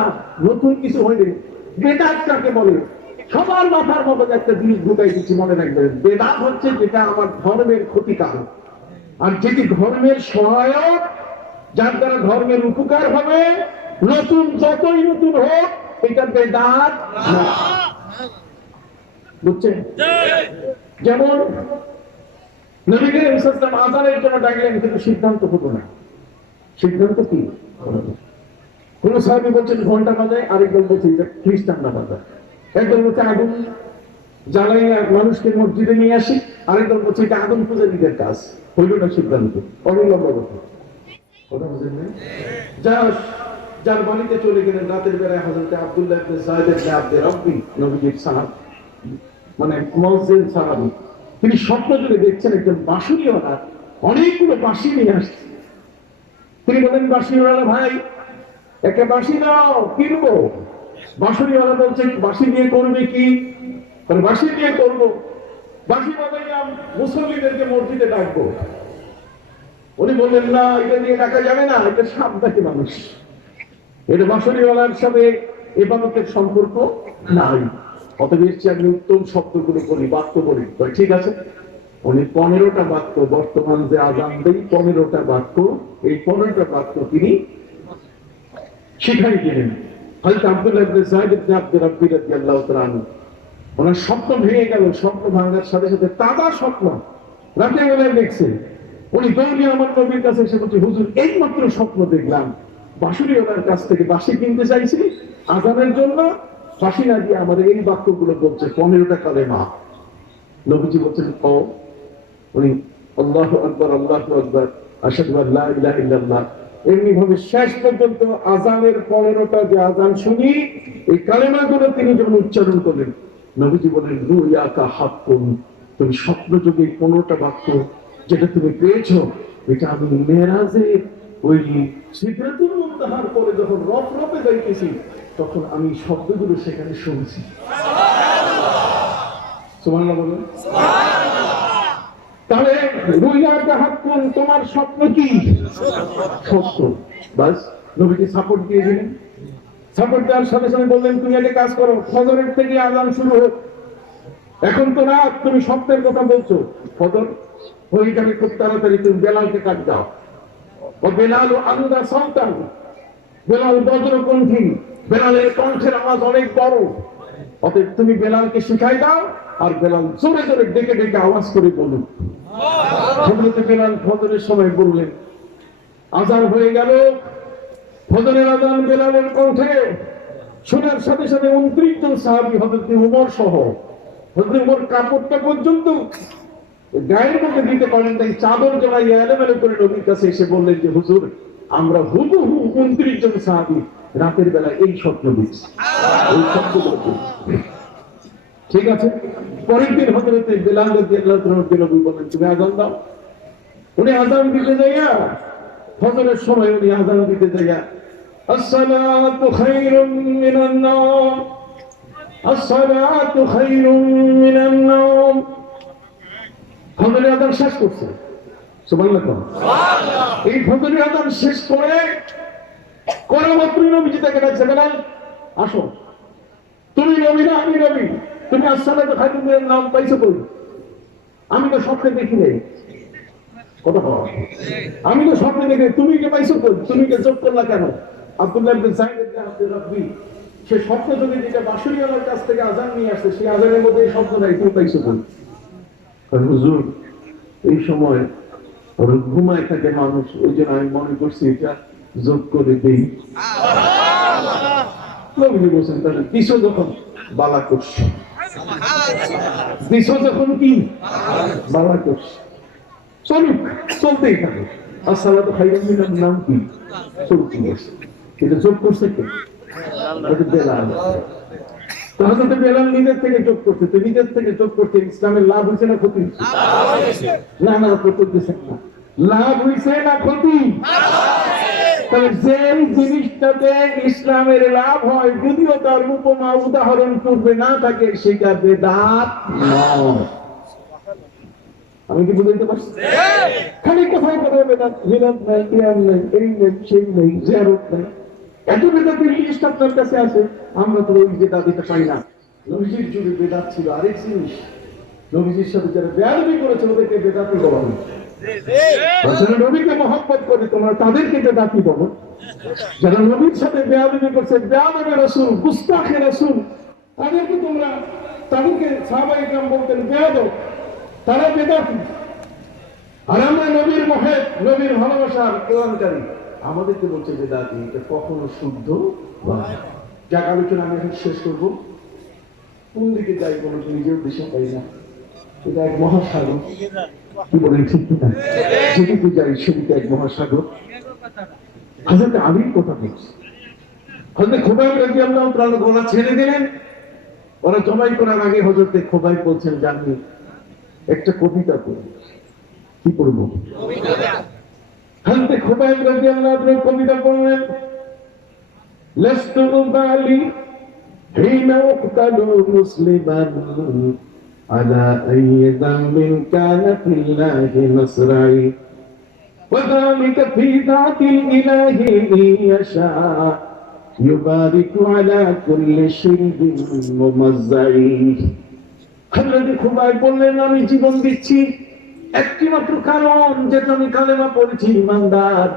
নতুন কিছু হয়নি। বেদাত কাকে বলে? সবার মাথার মধ্যে একটা জিনিস ঢুকাই দিচ্ছি, মনে রাখবেন। বেদাত হচ্ছে যেটা আমার ধর্মের ক্ষতিকারক, আর যেটি ধর্মের সহায়ক, যার দ্বারা ধর্মের উপকার হবে, নতুন যতই নতুন হোক, এটা বেদাত না। বুঝছেন? যেমন নবী করিম সাল্লাল্লাহু আলাইহি ওয়াসাল্লাম আযানের জন্য ডাকলেন, কিন্তু সিদ্ধান্ত হলো না। সিদ্ধান্ত কি? কোন সাহাবী বলছেন ঘন্টা বাজায়, আরেকজন বলছে এটা খ্রিস্টানরা বাজায়। একজন বলছে আগুন জ্বালাই মানুষকে মসজিদে নিয়ে আসি, আরেকজন বলছে এটা আগুন পূজারীদের কাজ। হইল না সিদ্ধান্ত, অবিলম্ব কথা। কথা বুঝেন না? যার বাড়িতে চলে গেলেন রাতের বেলায় হযরত আব্দুল্লাহ ইবনে যায়েদ ইবনে আব্দুর রাব্বি, নবীজির সাহাবী, মানে মুয়াজ্জিন সাহাবী। তিনি স্বপ্ন জুড়ে দেখছেন একজন বাঁশুরিওয়ালা অনেকগুলো বাঁশি নিয়ে আসছে। তিনি বলেন বাঁশিওয়ালা ভাই একটা বাঁশি দাও, কিনবো। বাঁশুরিওয়ালা বলছে বাঁশি দিয়ে করবে কি? বাঁশি দিয়ে করবো, বাঁশি বাজাইলাম, মুসল্লিদেরকে মসজিদে ডাকবো। উনি বললেন না, এটা দিয়ে ডাকা যাবে না, এটা সাপ ডাকে মানুষ, এটা বাঁশুরিওয়ালার সাথে ইবাদতের সম্পর্ক নাই। অতএব আমি উত্তম শব্দগুলো বলি, বাক্য বলি। ঠিক আছে, উনি 15টা বাক্য, বর্তমান যে আযান দেই 15টা বাক্য, এই 15টা বাক্য তিনি শিখাই দিলেন। হযরত আব্দুল্লাহ ইবনে যায়েদ ইবনে আব্দুর রাব্বি রাদিয়াল্লাহু তাআলা আনহু, ওনার স্বপ্ন ভেঙে গেল। স্বপ্ন ভাঙার সাথে সাথে তাজা স্বপ্ন, রাতে বেলায় দেখছে। উনি দৌড়ে আমার নবীর কাছে এসে বলছে হুজুর এই মাত্র স্বপ্ন দেখলাম, বাঁশুরিওয়ালার কাছ থেকে বাঁশি কিনতে চাইছি আযানের জন্য, বাঁশি না দিয়ে আমাদের এই বাক্যগুলো বলছে 15টা কালেমা। নবীজি বলছেন ও, উনি আল্লাহু আকবার আল্লাহু আকবার আশহাদু আল্লা ইলাহা ইল্লাল্লাহ এমনি ভাবে শেষ পর্যন্ত আযানের 15টা যে আযান শুনি, এই কালেমাগুলো তিনি যখন উচ্চারণ করলেন, নবীজি বলেন রুয়াকা হাক্কুন, তুমি স্বপ্ন যোগে 15টা বাক্য যেটা তুমি পেয়েছো, এটা আমি মেরাজে ওই সিদরাতুল মুনতাহার পরে যখন রফরফে যাইতেছি, তখন আমি শব্দগুলো সেখানে শুনছি। সুবহানাল্লাহ বলেন। তাহলে রুয়াকা হাক্কুন, তোমার স্বপ্ন কি? সত্য। বাস নবীকে সাপোর্ট দিয়ে দিলেন। সাপোর্ট দেওয়ার সাথে সাথে বললেন তুমি একটা কাজ করো, ফজরের থেকে আযান শুরু হোক। এখন তো রাত, তুমি স্বপ্নের কথা বলছো, ফজর হয়ে যাবে খুব তাড়াতাড়ি, তুমি বেলালকে কাট দাও। ও বেলাল আন্দা সন্তান, বেলাল বজ্রকণ্ঠী, বেলালের কণ্ঠের আওয়াজ অনেক বড়, অতএব তুমি বেলালকে শিখাই দাও, আর বেলাল জোরে জোরে ডেকে ডেকে আওয়াজ করে বলুন। হযরত বেলাল ফজরের সময় বললেন, আযান হয়ে গেল, ফজরের আযান বেলালের কণ্ঠে, শোনার সাথে সাথে 29 জন সাহাবী হযরত ওমর সহ, হযরত ওমর কাপড়টা পর্যন্ত গায়ের মধ্যে দিতে পারেন নাই, চাদর জড়াইয়া এলোমেলো করে নবীর কাছে এসে বললেন যে হুজুর, আমরা হুবহু 29 জন সাহাবী রাতের বেলা এই স্বপ্ন দেখছি, এই স্বপ্ন। ঠিক আছে, পরের দিন হযরত বেলাল রাদিয়াল্লাহু তাআলা নবী বলেন তুমি আযান দাও। উনি আযান দিতে যাইয়া, ফজরের সময় উনি আযান দিতে যাইয়া আসসালাতু খায়রুম মিনান নাওম, আসসালাতু খায়রুম মিনান নাওম, ফজরের আযান শেষ করছে। সুবহানাল্লাহ। এই ফজরের আযান শেষ করে মাত্রই নবীজি তাকে ডাকছে, বেলাল আসো, তুমি নবী না আমি নবী, তুমি আসসালাতু খায়রুম মিনান নাওম পাইছো কই? আমি তো স্বপ্নে দেখি নাই। কথা বল, আমি তো স্বপ্নে দেখি, তুমি কে পাইছো কই? তুমি কে যোগ করলা কেন? আব্দুল্লাহ ইবনে যায়েদ ইবনে আব্দুর রাব্বি সে স্বপ্ন যদি যেটা বাঁশুরিওয়ালার কাছ থেকে আযান নিয়ে আসছে, সেই আযানের মধ্যে এই শব্দ নাই, তুমি পাইছো কই? হুজুর, এই সময় ওর ঘুমায় থাকে মানুষ, ওই জন্য আমি মনে করছি এটা যোগ করে দেই। নবী বলেছেন তাহলে দিছো যখন বালা করছি, দিছো যখন কি বালা করছি, চলুক, চলতেই থাকে। আসসালাতু খায়রুম মিনান নাওম কি চলতে আছে, এটা যোগ করছে কে? এটা বেলাল। তাহলে বেলাল নিজের থেকে যোগ করছে, তো নিজের থেকে যোগ করতে ইসলামের লাভ হয়েছে না ক্ষতি? না না, ক্ষতি দিচ্ছে না, লাভ হয়েছে না ক্ষতি? তাহলে যে জিনিসটাতে ইসলামের লাভ হয়, যদিও তার উপমা উদাহরণ পূর্বে না থাকে, সেটা বেদাত নয়। আমি কি বুঝাইতে পারছি? খালি কোথায় কোথায় বেদাত, বেদাত নাই, জ্ঞান নেই, এই নেই, সেই নেই, জিয়ারত নেই, এত বেদাতের লিস্ট আপনার কাছে আছে, আমরা তো ওই বেদাত দিতে পাই না। নবীজির যুগে বেদাত ছিল আরেক জিনিস, নবীজির সাথে যারা বেয়াদবি করেছে ওদেরকে বেদাতি বলা হয়। যারা নবীকে মহব্বত করে তোমরা তাদেরকে বেদাতি বলো, যারা নবীর সাথে বেয়াদবি করছে, বেয়াদবে রাসূল, গুস্তাখে রাসূল, তাদেরকে তোমরা, তাদেরকে সাহাবায়ে কেরাম বলতেন বেয়াদব, তারা বেদাতি। আর আমরা নবীর মহব্বত, নবীর ভালোবাসার প্রদানকারী, আমাদেরকে বলছে বেদাতি। এটা কখনো শুদ্ধ নয়। যাক, আলোচনা আমি এখন শেষ করবো। কোন দিকে যাই বলো তো, নিজেও দিশা পাই না। এটা এক মহাসাগর, কি বলেন ঠিক কিনা? যেদিকে যাই সেদিকে এক মহাসাগর। হযরত আলীর কথা বলছি, হযরত খুবাইব রাদিয়াল্লাহু তাআলা গলা ছেড়ে দিলেন। ওরা জবাই করার আগে হযরত খুবাইব বলছেন, জানি একটা কবিতা পড়ব। কি পড়ব? হযরত খুবাইব রাদিয়াল্লাহু তাআলা কবিতা পড়লেন, লাস্তু উবালি হিনা উকতালু মুসলিমান আলা আইয়ি যামবিন কানা ফিল্লাহি নাসরাই ওয়াযালিকা ফি যাতিল ইলাহি ইয়াশা ইউবারিকু আলা কুল্লি শিরবিন মুমাজ্জাই। হযরত খুবাইব বললেন, আমি জীবন দিচ্ছি একটি মাত্র কারণ, যেটা আমি কালেমা পড়েছি, ইমানদার।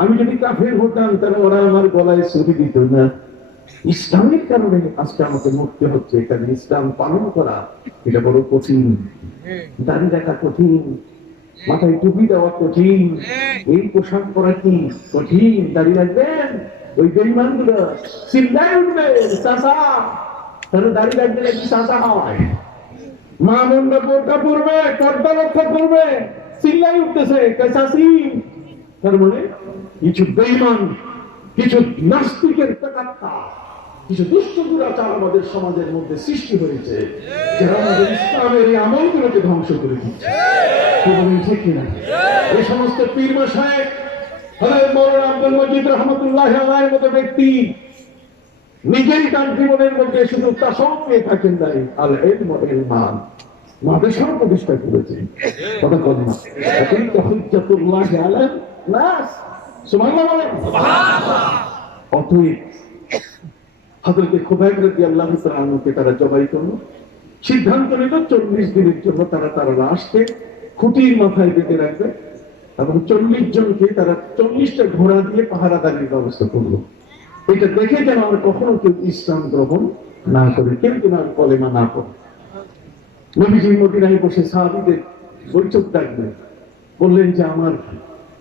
আমি যদি কাফের হতাম তাহলে ওরা আমার গলায় ছুরি দিত না। ইসলামের কারণে আজকে আমাকে মরতে হচ্ছে। এখানে ইসলাম পালন করা এটা বড় কঠিন, দাড়ি রাখা কঠিন, মাথায় টুপি দেওয়া কঠিন, এই পোশাক পরা কি কঠিন। দাড়ি রাখবেন, ওই বেঈমানগুলো চিল্লায় উঠবে, চাচা, তাহলে দাড়ি রাখবে কি চাচা হয়? মা বোনরা বোরকা পরবে, পর্দা রক্ষা করবে, চিল্লাই উঠতেছে চাচি। তার মানে কিছু বেঈমান, কিছু নাস্তিকের প্রেতাত্মা, কিছু দুষ্ট দুরাচার আমাদের সমাজের মধ্যে সৃষ্টি হয়েছে, যারা আমাদের ইসলামের এই আমলগুলোকে ধ্বংস করে দিচ্ছে। ঠিক কিনা? এই সমস্ত পীর মাশায়েখ, হযরত মাওলানা আব্দুল মজিদ রাহমাতুল্লাহি আলাইহির মতো ব্যক্তি নিজেই তার জীবনের মধ্যে শুধু তাসাউফ নিয়ে থাকেন নাই, আল ইলম ওয়াল ঈমান মাদ্রাসা প্রতিষ্ঠা করেছেন। কথা বলেন না, এখন হুজ্জাতুল্লাহ আলান নাস। সুবহানাল্লাহ, সুবহানাল্লাহ। অতএব হযরত খুবাইব রাদিয়াল্লাহু তাআলা আনহুকে তারা জবাই করলো। সিদ্ধান্ত নিল 40 দিনের জন্য তারা লাশকে খুঁটির মাথায় বেঁধে রাখবে এবং 40 জনকে তারা 40টা ঘোড়া দিয়ে পাহারাদারির ব্যবস্থা করলো। এটা দেখে যেন আর কখনো কেউ ইসলাম গ্রহণ না করে, কেউ যেন আর কলেমা না পড়ে। নবীজি মদিনায় বসে সাহাবীদের বৈঠক ডাকলেন, বললেন যে আমার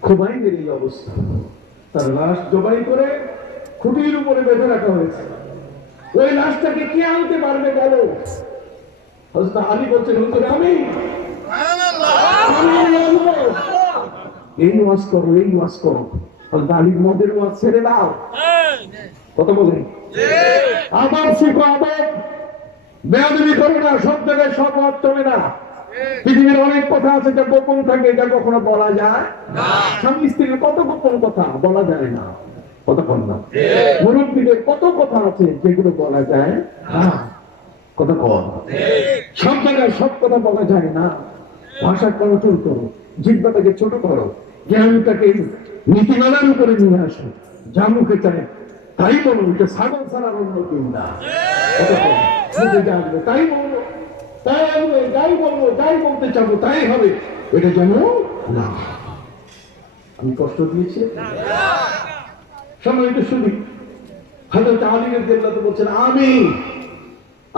খুবাইবের এই অবস্থা। তার লাশ জবাই করে খুঁটির উপরে বেঁধে রাখা হয়েছে। ওই লাশটাকে কে আনতে পারবে বলো? হযরত আলী বলছেন, হুজুর আমি আনবো। এই ওয়াজ করো, এই ওয়াজ করো। হযরত আলীর মদের ওয়াজ ছেড়ে দাও। কথা বলেন, আদব শিখো, আদব। বেয়াদবি করো না, সব জায়গায় সব ওয়াজ চলে না। পৃথিবীর অনেক কথা আছে যা গোপন থাকে, যা কখনো বলা যায় না। স্বামী স্ত্রীর কত গোপন কথা বলা যায় না, কথা বল না। মুরব্বীদের কত কথা আছে যেগুলো বলা যায় না, কথা বল। সব জায়গায় সব কথা বলা যায় না। ভাষা কন্ট্রোল করো, জিহ্বাটাকে ছোট করো, জ্ঞানটাকে নীতিমালার উপরে নিয়ে আসো। যা মুখে চায় তাই বলো, এটা ছাগল ছাড়ার অন্য কেউ না। কথা বল, মুখে যা আসবে তাই বলবো, তাই আসবে, যাই বলবো, যাই বলতে চাবো তাই হবে, এটা যেন না। আমি কষ্ট দিয়েছি সম্মানিত শুনি। হযরত আলী রাদিয়াল্লাহু তাআলা বলছেন,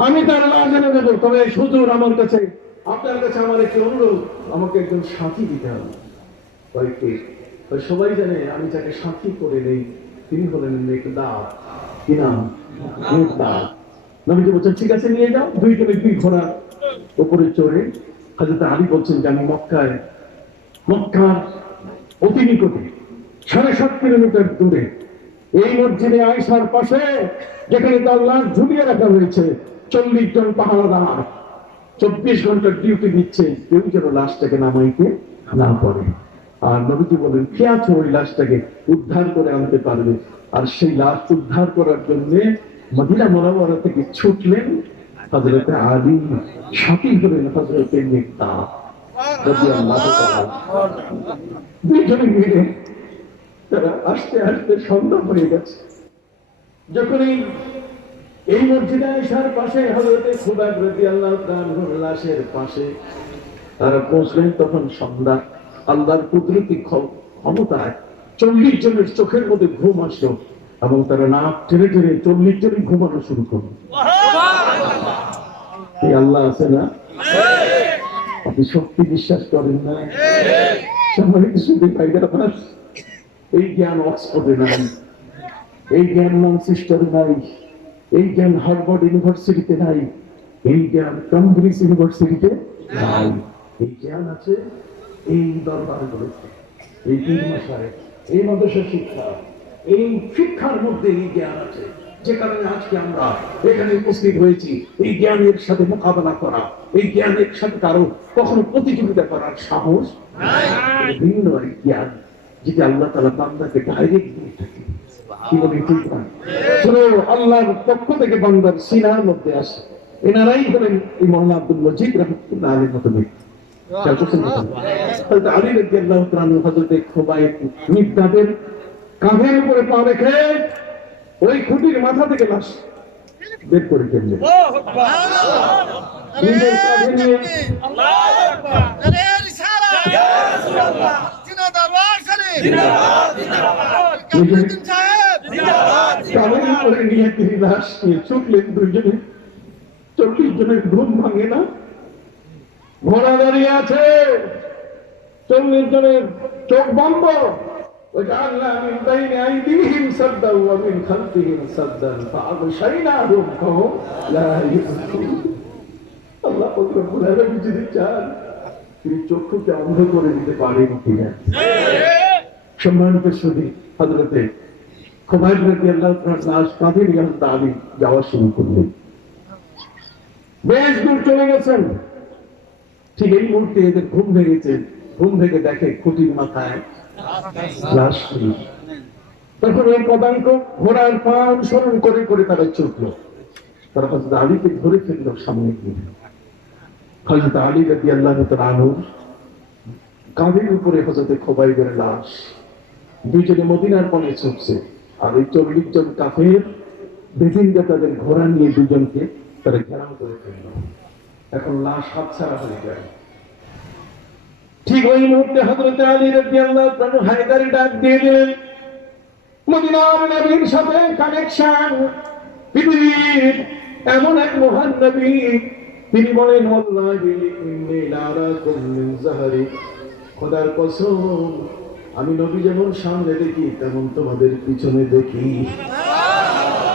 আমি তার লাশ এনে দেবো, তবে হুজুর আমার কাছে, আপনার কাছে আমার একটি অনুরোধ, আমাকে একজন সাথী দিতে হবে। কয়েকটি সবাই জানে আমি যাকে সাথী করে নেই তিনি হলেন মেকদাদ। কি নাম? মেকদাদ। নবীজি বলছেন, ঠিক আছে নিয়ে যাও। দুইজনে দুই ঘোড়া উপরে চড়ে হযরত আলী বলছেন যে আমি মক্কার অতি নিকটে 7.5 কিলোমিটার দূরে এই মসজিদে আয়েশার পাশে, যেখানে তার লাশ ঝুলিয়ে রাখা হয়েছে, 40 জন পাহারাদার 24 ঘন্টা ডিউটি দিচ্ছে, কেউ যেন লাশটাকে নামাইতে না পারে। আর নবীজি বলেন, কে আছে ওই লাশটাকে উদ্ধার করে আনতে পারবে? আর সেই লাশ উদ্ধার করার জন্য মদিনা মুনাওয়ারা থেকে ছুটলেন হযরত আলী, সাথী হলেন হযরত মিকদাদ রাদিয়াল্লাহু তাআলা। দুইজনে মিলে তারা আস্তে আস্তে সন্ধ্যা হয়ে গেছে। যখনই এই মসজিদে আয়েশার পাশে হযরত খুবাইব রাদিয়াল্লাহু তাআলার লাশের পাশে তারা পৌঁছলেন, তখন সন্ধ্যা। আল্লাহর কুদরতি ক্ষমতায় 40 জনের চোখের মধ্যে ঘুম আসলো এবং তারা নাক টেনে টেনে 40 জনই ঘুমানো শুরু করলো। এই আল্লাহ আছে না? আপনি শক্তি বিশ্বাস করেন না? সম্মানিত সুধী ভাইরা, এই জ্ঞান অক্সফোর্ডে নাই, এই জ্ঞান ম্যানচেস্টারে নাই, এই জ্ঞান হার্ভার্ড ইউনিভার্সিটিতে নাই, এই জ্ঞান কেমব্রিজ ইউনিভার্সিটিতে নাই। এই জ্ঞান আছে এই দরবারগুলোতে, এই 3 মাসে এই মাদ্রাসা শিক্ষা, এই শিক্ষার মধ্যে এই জ্ঞান আছে, যে কারণে আজকে আমরা এখানে উপস্থিত হয়েছি। এই জ্ঞানের সাথে মোকাবেলা করা, এই জ্ঞানের সাথে কারো কখনো প্রতিযোগিতা করার সাহস নাই। ভিন্ন এক জ্ঞান যেটা আল্লাহ তাআলা বান্দাকে ডাইরেক্ট দিয়ে থাকে। কি বলি ঠিক না? শুনো, আল্লাহর পক্ষ থেকে বান্দার সিনার মধ্যে আসে। এনারাই হলেন এই মাওলানা আব্দুল মজিদ রাহমাতুল্লাহ আলাইহির মতো ব্যক্তি। হযরত আলী রাদিয়াল্লাহু তাআলা হযরত খুবাইব মিকদাদের কাঁধের উপরে পা রেখে ওই খুঁটির মাথা থেকে লাশ বের করে ফেললেন। নিজের কাঁধে নিয়ে কাঁধের উপরে নিয়ে তিনি লাশ নিয়ে ছুটলেন। দুইজনে 40 জনের ঘুম ভাঙে না। ঘোড়া দাঁড়িয়ে আছে, 40 জনের চোখ বন্ধ। وجعلنا من بين أيديهم سدا ومن خلفهم سدا فأغشيناهم فهم لا يبصرون। আল্লাহ রব্বুল আলামিন যদি চান তিনি চক্ষুকে অন্ধ করে দিতে পারেন কিনা? সম্মানিত সুধী, হযরতে খুবাইব রাদিয়াল্লাহু তাআলা লাশ কাঁধে নিয়ে আলী যাওয়া শুরু করলেন। বেশ দূর চলে গেছেন। ঠিক এই মুহূর্তে এদের ঘুম ভেঙেছে। ঘুম ভেঙে দেখে খুঁটির মাথায় লাশ। তখন এই পদাঙ্ক ঘোড়ার পা অনুসরণ করে করে তারা ছুটলো। তারা হযরত আলীকে ধরে ফেললো সামনে গিয়ে। হযরত আলী রাদিয়াল্লাহু তাআলা আনহুর কাঁধের উপরে হযরত খুবাইবের লাশ। দুইজনে মদিনার পথে ছুটছে। আর এই 40 জন কাফের বেজিনরা তাদের ঘোড়া নিয়ে দুজনকে তারা ঘেরাও করে ফেললো। এখন লাশ হাতছাড়া হয়ে যায়। ঠিক ওই মুহূর্তে হযরত আলী রাদিয়াল্লাহু তাআলা হায়দারি ডাক দিয়ে দিলেন। মদিনার নবীর সাথে কানেকশন, পৃথিবীর এমন এক মহান নবী, তিনি বলেন, ওয়াল্লাহি ইন্নী লারাকুম মিন যাহরি, খোদার কসম আমি নবী যেমন সামনে দেখি তেমন তোমাদের পিছনে দেখি।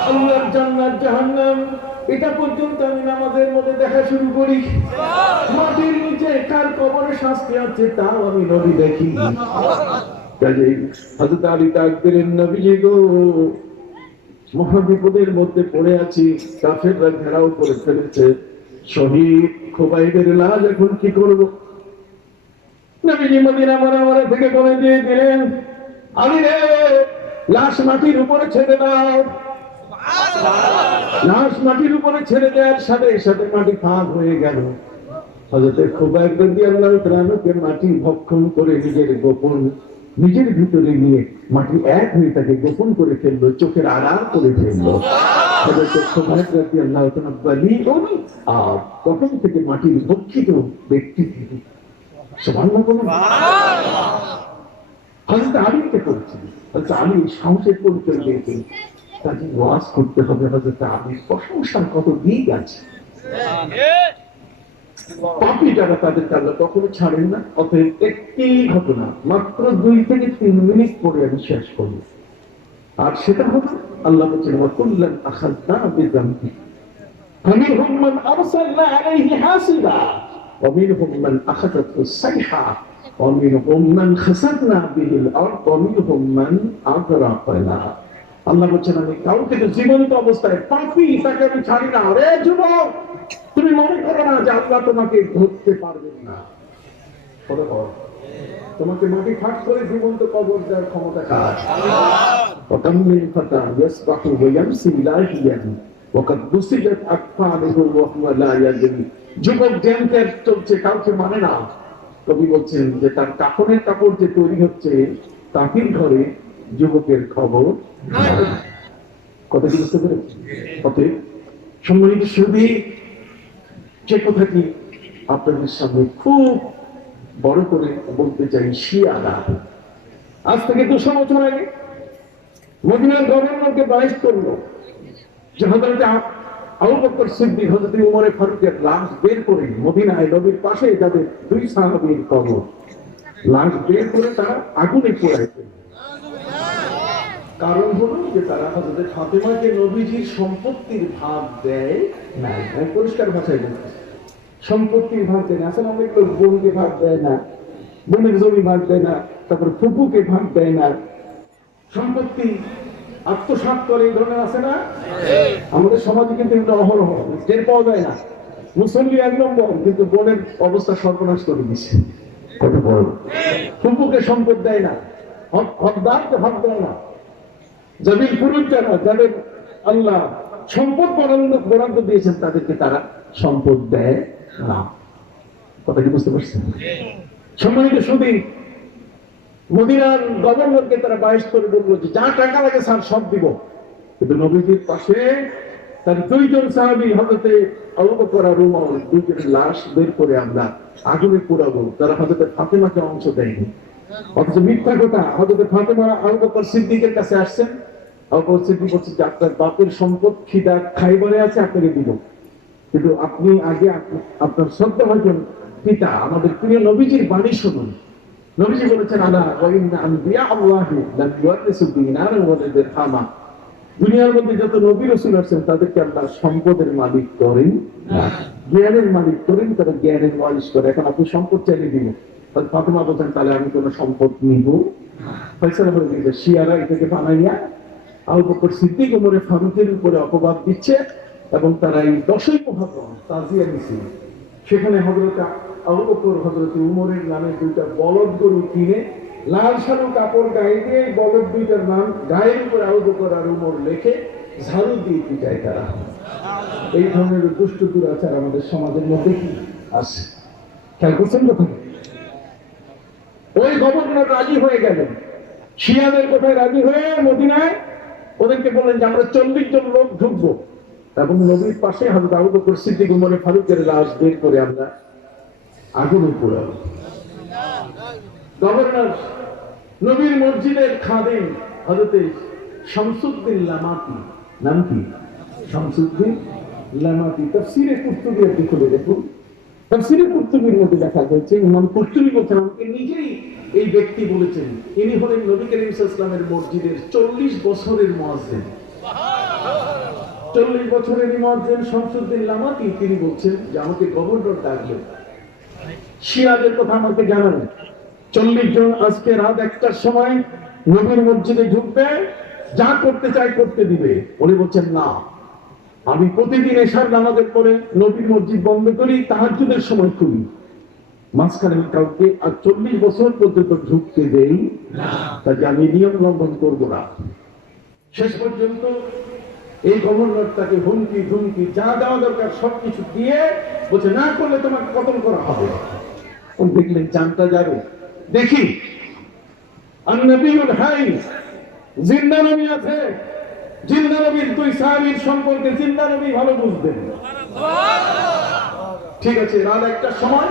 আল্লাহর জান্নাত জাহান্নাম এটা পর্যন্ত আমি নামাজের মধ্যে দেখা শুরু করি। মাটির নিচে কার কবরে শাস্তি আছে তাও আমি নবী দেখি। কাজেই হযরত আলী ডাক দিলেন, নবীজি গো, মহাবিপদের মধ্যে পড়ে আছি, কাফেররা ঘেরাও করে ফেলেছে, শহীদ খুবাইবের লাশ এখন কি করব? নবীজি মদিনা মুনাওয়ারা থেকে বলে দিয়ে দিলেন, আলী রে, লাশ মাটির উপরে ছেড়ে দাও। লাশ মাটির উপরে ছেড়ে দেওয়ার সাথে সাথে মাটি ফাঁক হয়ে গেল। হযরত খুবাইব রাদিয়াল্লাহু তাআলাকে মাটি ভক্ষণ করে নিজের ভিতরে নিয়ে মাটি এক হয়ে তাকে গোপন করে ফেললো, চোখের আড়াল করে ফেললো। হযরত খুবাইব রাদিয়াল্লাহু তাআলা বলিউন আর কখন থেকে মাটির ভক্ষিত ব্যক্তি থেকে সুবহানাল্লাহ বলুন। হযরত আলীকে করেছেন, হযরত আলী সাহসের পরিচয় দিয়েছেন। তাকে ওয়াজ করতে হবে, হযরত আলীর প্রশংসার কত দিক আছে। পাপী যারা তাদেরকে আল্লাহ কখনো ছাড়েন না। অতএব একটি ঘটনা মাত্র 2 থেকে 3 মিনিট পরে আমি শেষ করব। আর সেটা হচ্ছে আল্লাহ বলেছেন, ওয়াকুল্লান আখাযনা বিযামবি ফামিনহুম মান আরসালনা আলাইহি হাসিবা ওয়া মিনহুম মান আখাযাতহু সাইহা ওয়া মিনহুম মান খাসাফনা বিহিল আরদ ওয়া মিনহুম মান আগরাকনা। আল্লাহ বলেছেন, আমি কাউকে তো জীবন্ত অবস্থায় পাপী তাকে আমি ছাড়ি না। রে যুবক, তুমি মনে করো না যে আল্লাহ তোমাকে ধরতে পারবেন না। তোমাকে মাটি ফাঁক করে জীবন্ত কবর দেওয়ার ক্ষমতা কার? ওয়াকামিন ফাতা ইয়াসবাহু ওয়া ইয়ামসি লাহিয়ান ওয়া কাদ বুসিজাত আকফালুহু ওয়া হুয়া লা ইয়াদরি। যুবক জ্ঞানকে চলছে, কাউকে মানে না। কবি বলছেন যে তার কাফনের কাপড় যে তৈরি হচ্ছে তাকির ঘরে যুবকের খবর। কথা কি বুঝতে পেরেছি? অতএব সম্মানিত সুধী, যে কথাটি আপনাদের সামনে খুব বড় করে বলতে চাই, শিয়ারা আজ থেকে 200 বছর আগে মদিনার গভর্নরকে বাইশ করলো যে হযরত আবু বকর সিদ্দিক, হযরত উমর ফারুকের লাশ বের করে মদিনায় নবীর পাশে যাদের 2 সাহাবীর কবর, লাশ বের করে তারা আগুনে পোড়ায় ফেলল। কারণ হলো যে তারা হযরত ফাতেমাকে নবীজির সম্পত্তির ভাগ দেয় না। পরিষ্কার ভাষায় বলতে, সম্পত্তির ভাগ দেয় না। আসলে অনেক লোক বোনকে ভাগ দেয় না, বোনের জমি ভাগ দেয় না, তারপর ফুপুকে ভাগ দেয় না, সম্পত্তি আত্মসাৎ করে, এই ধরনের আছে না? আমাদের সমাজে কিন্তু এগুলো অহরহ, টের পাওয়া যায় না। মুসল্লি 1 নম্বর, কিন্তু বোনের অবস্থা সর্বনাশ করে দিচ্ছে। কত বড়! ফুপুকে সম্পদ দেয় না, হকদারকে ভাগ দেয় না। যাদের পুরুষ যারা, যাদের আল্লাহ সম্পদ বরাদ্দ দিয়েছেন, তাদেরকে তারা সম্পদ দেয় না। কথা কি বুঝতে পারছেন? সম্মানিত সুধী, মদিনার গভর্নরকে তারা বাইশ করে বললো যে যা টাকা লাগে স্যার সব দিব। কিন্তু নবীজির পাশে তার 2 জন সাহাবী হযরত আবু বকর আর উমর, 2 জনের লাশ বের করে আমরা আগুনে পোড়াবো। তারা হযরত ফাতেমাকে অংশ দেয়নি। অথচ মিথ্যা কথা, হযরত ফাতেমা আবু বকর সিদ্দিকের কাছে আসছেন। আবু বকর সিদ্দিক বলছে যে আপনার বাপের সম্পদ খিদা খাইবারে আছে, আপনাকে দিব, কিন্তু আপনি আগে আপনার শ্রদ্ধাভাজন পিতা আমাদের প্রিয় নবীজির বাণী শুনুন। নবীজি বলেছেন, আলা ওয়া ইন্না আনবিয়া আল্লাহি লাম ইউরিসু দিনারান ওয়া দিরহামা। দুনিয়ার মধ্যে যত নবী রাসূল আছেন তাদেরকে আল্লাহ সম্পদের মালিক করেন না, জ্ঞানের মালিক করেন। তারা জ্ঞানের ওয়ারিশ করে। এখন আপনি সম্পদ চাইলে দিব। ফাতেমা বলেন, তাহলে আমি কোনো সম্পদ নিব? ফয়সালা হয়ে গেছে। শিয়ারা এটাকে বানাইয়া আবু বকর সিদ্দিক উমর ফারুকের উপরে অপবাদ দিচ্ছে এবং তারা এই 10ই মুহররম তাজিয়া মিছিল, সেখানে হযরত আবু বকর হযরত উমরের নামে 2টা বলদ গরু কিনে লাল সাদা কাপড় গায়ে দিয়ে বলদ 2টার নাম গায়ের উপরে আবু বকর আর উমর লিখে ঝাড়ু দিয়ে পিটায় তারা। এই ধরনের দুষ্ট দুরাচার আমাদের সমাজের মধ্যে কি আছে? খেয়াল করছেন কথা? ওই গভর্নর রাজি হয়ে গেলেন, শিয়াদের কোথায় রাজি হয়ে মদিনায় ওদেরকে বললেন যে আমরা 40 জন লোক ঢুকবো এবং নবীর পাশে হযরত আবু বকর সিদ্দিক উমর ফারুকের লাশ বের করে আমরা আগুনে পোড়াবো। গভর্নর নবীর মসজিদের খাদেম হযরত শামসুদ্দিন লামাতি, নাম কি? শামসুদ্দিন লামাতি। তাফসীরে কুরতুবী আপনি খুলে দেখুন। তাফসীরে কুরতুবীর মধ্যে দেখা যাচ্ছে, ইমাম কুরতুবী বলেছেন, আমাকে নিজেই এই ব্যক্তি বলেছেন, ইনি হলেন নবী করিম সাল্লাল্লাহু আলাইহি ওয়াসাল্লামের মসজিদের 40 বছরের মুয়াজ্জিন। 40 বছরের মুয়াজ্জিন শামসুদ্দিন লামাতি তিনি বলছেন যে আমাকে গভর্নর ডাকলো, শিয়াদের কথা আমাকে জানানো, 40 জন আজকে রাত 1টার সময় নবীর মসজিদে ঢুকবে, যা করতে চাই করতে দিবে। উনি বলছেন না, আমি প্রতিদিন এশার নামাজের পরে নবীর মসজিদ বন্ধ করি, তাহাজ্জুদের সময় খুলি, মাঝখানে কাউকে আর 40 বছর পর্যন্ত ঢুকতে দেই, কাজে আমি নিয়ম লঙ্ঘন করবো না। শেষ পর্যন্ত এই গভর্নর তাকে হুমকি ধুমকি যা দেওয়া দরকার সবকিছু দিয়ে বলছে না করলে তোমার কতল করা হবে। দেখলেন জানটা যাবে, দেখি আন-নবিয়ুল হাই, জিন্দা নবী আছে, জিন্দা নবীর 2 সাহাবীর সম্পর্কে জিন্দা নবী ভালো বুঝবেন। ঠিক আছে, রাত 1টার সময়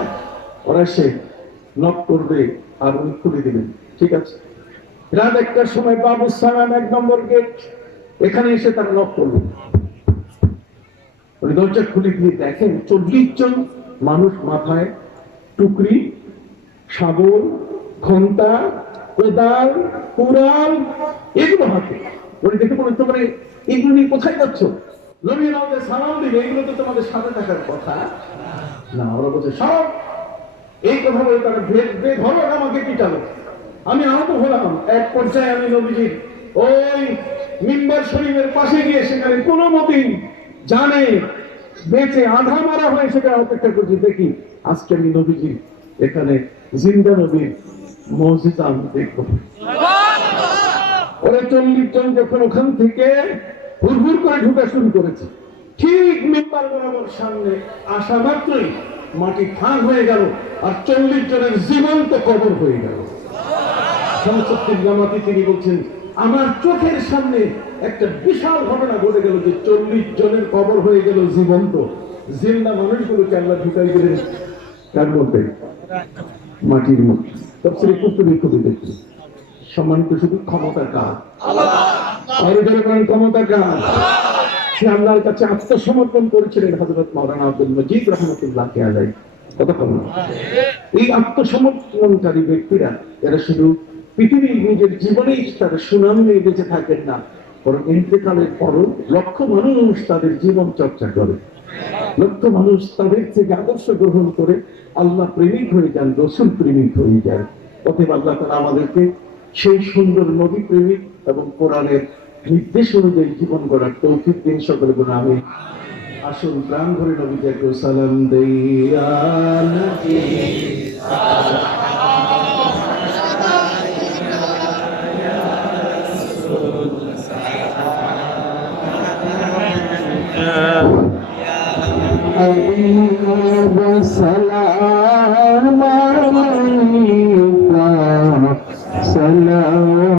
ওরা সে নক করবে আর উনি খুলে দিবেন। ঠিক আছে, রাত 1টার সময় বাবু সালাম 1 নম্বর গেট, এখানে এসে তারা নক করলো। উনি দরজা খুলে দিয়ে দেখেন 40 জন মানুষ, মাথায় টুকরি, শাবল, ঘন্টা, কোদাল, কুড়াল এগুলো হাতে। উনি দেখে বলেন তোমরা এগুলো নিয়ে কোথায় যাচ্ছ? নবী আমাদের সালাম দিবে, এগুলো তো তোমাদের সাথে থাকার কথা না। ওরা বলছে সব, এই কথা বলে তারা বেধড়ক আমাকে পিটালো, আমি আহত হলাম। এক পর্যায়ে আমি নবীজির ওই মিম্বার শরীফের পাশে গিয়ে সেখানে কোনো মতেই জানে বেঁচে আধা মারা হয়ে সেখানে অপেক্ষা করছি, দেখি আজকে আমি নবীজি এখানে জিন্দা নবীর মসজিদ আমি দেখবো। ওরা 40 জন যখন ওখান থেকে হুড়হুড় করে ঢুকা শুরু করেছে, ঠিক মিম্বার বরাবর সামনে আসা মাত্রই মাটি ফাঁক হয়ে গেল আর 40 জনের জীবন্ত কবর হয়ে গেল। শামসুদ্দিন লামাতি তিনি বলছেন আমার চোখের সামনে একটা বিশাল ঘটনা ঘটে গেল যে 40 জনের কবর হয়ে গেল জীবন্ত। জিন্দা মানুষগুলোকে আল্লাহ ঢুকাই দিলেন কার মধ্যে? মাটির মধ্যে। তাফসীরে কুরতুবী খুবই দেখি সম্মানিত শুধু ক্ষমতা কার? আরো যারা বলেন ক্ষমতা কার? সে আল্লাহর কাছে আত্মসমর্পণ করেছিলেন হযরত মাওলানা আব্দুল মজিদ রাহমাতুল্লাহি আলাইহি। কতক্ষণ এই আত্মসমর্পণকারী ব্যক্তিরা এরা শুধু পৃথিবীর নিজের জীবনেই তারা সুনাম নিয়ে বেঁচে থাকেন না, বরং ইন্তেকালের পরও লক্ষ মানুষ তাদের জীবন চর্চা করে, লক্ষ মানুষ তাদের থেকে আদর্শ গ্রহণ করে আল্লাহ প্রেমিক হয়ে যান, রসুল প্রেমিক হয়ে যান। অতএব আল্লাহ তাআলা আমাদেরকে সেই সুন্দর নবী প্রেমিক এবং কোরআনের নির্দেশ অনুযায়ী জীবন গড়ার তৌফিক দিন। সকলে বলে আমিন। আসুন প্রাণ ভরে নবীকে সালাম দেই। ইয়া নবী সালাম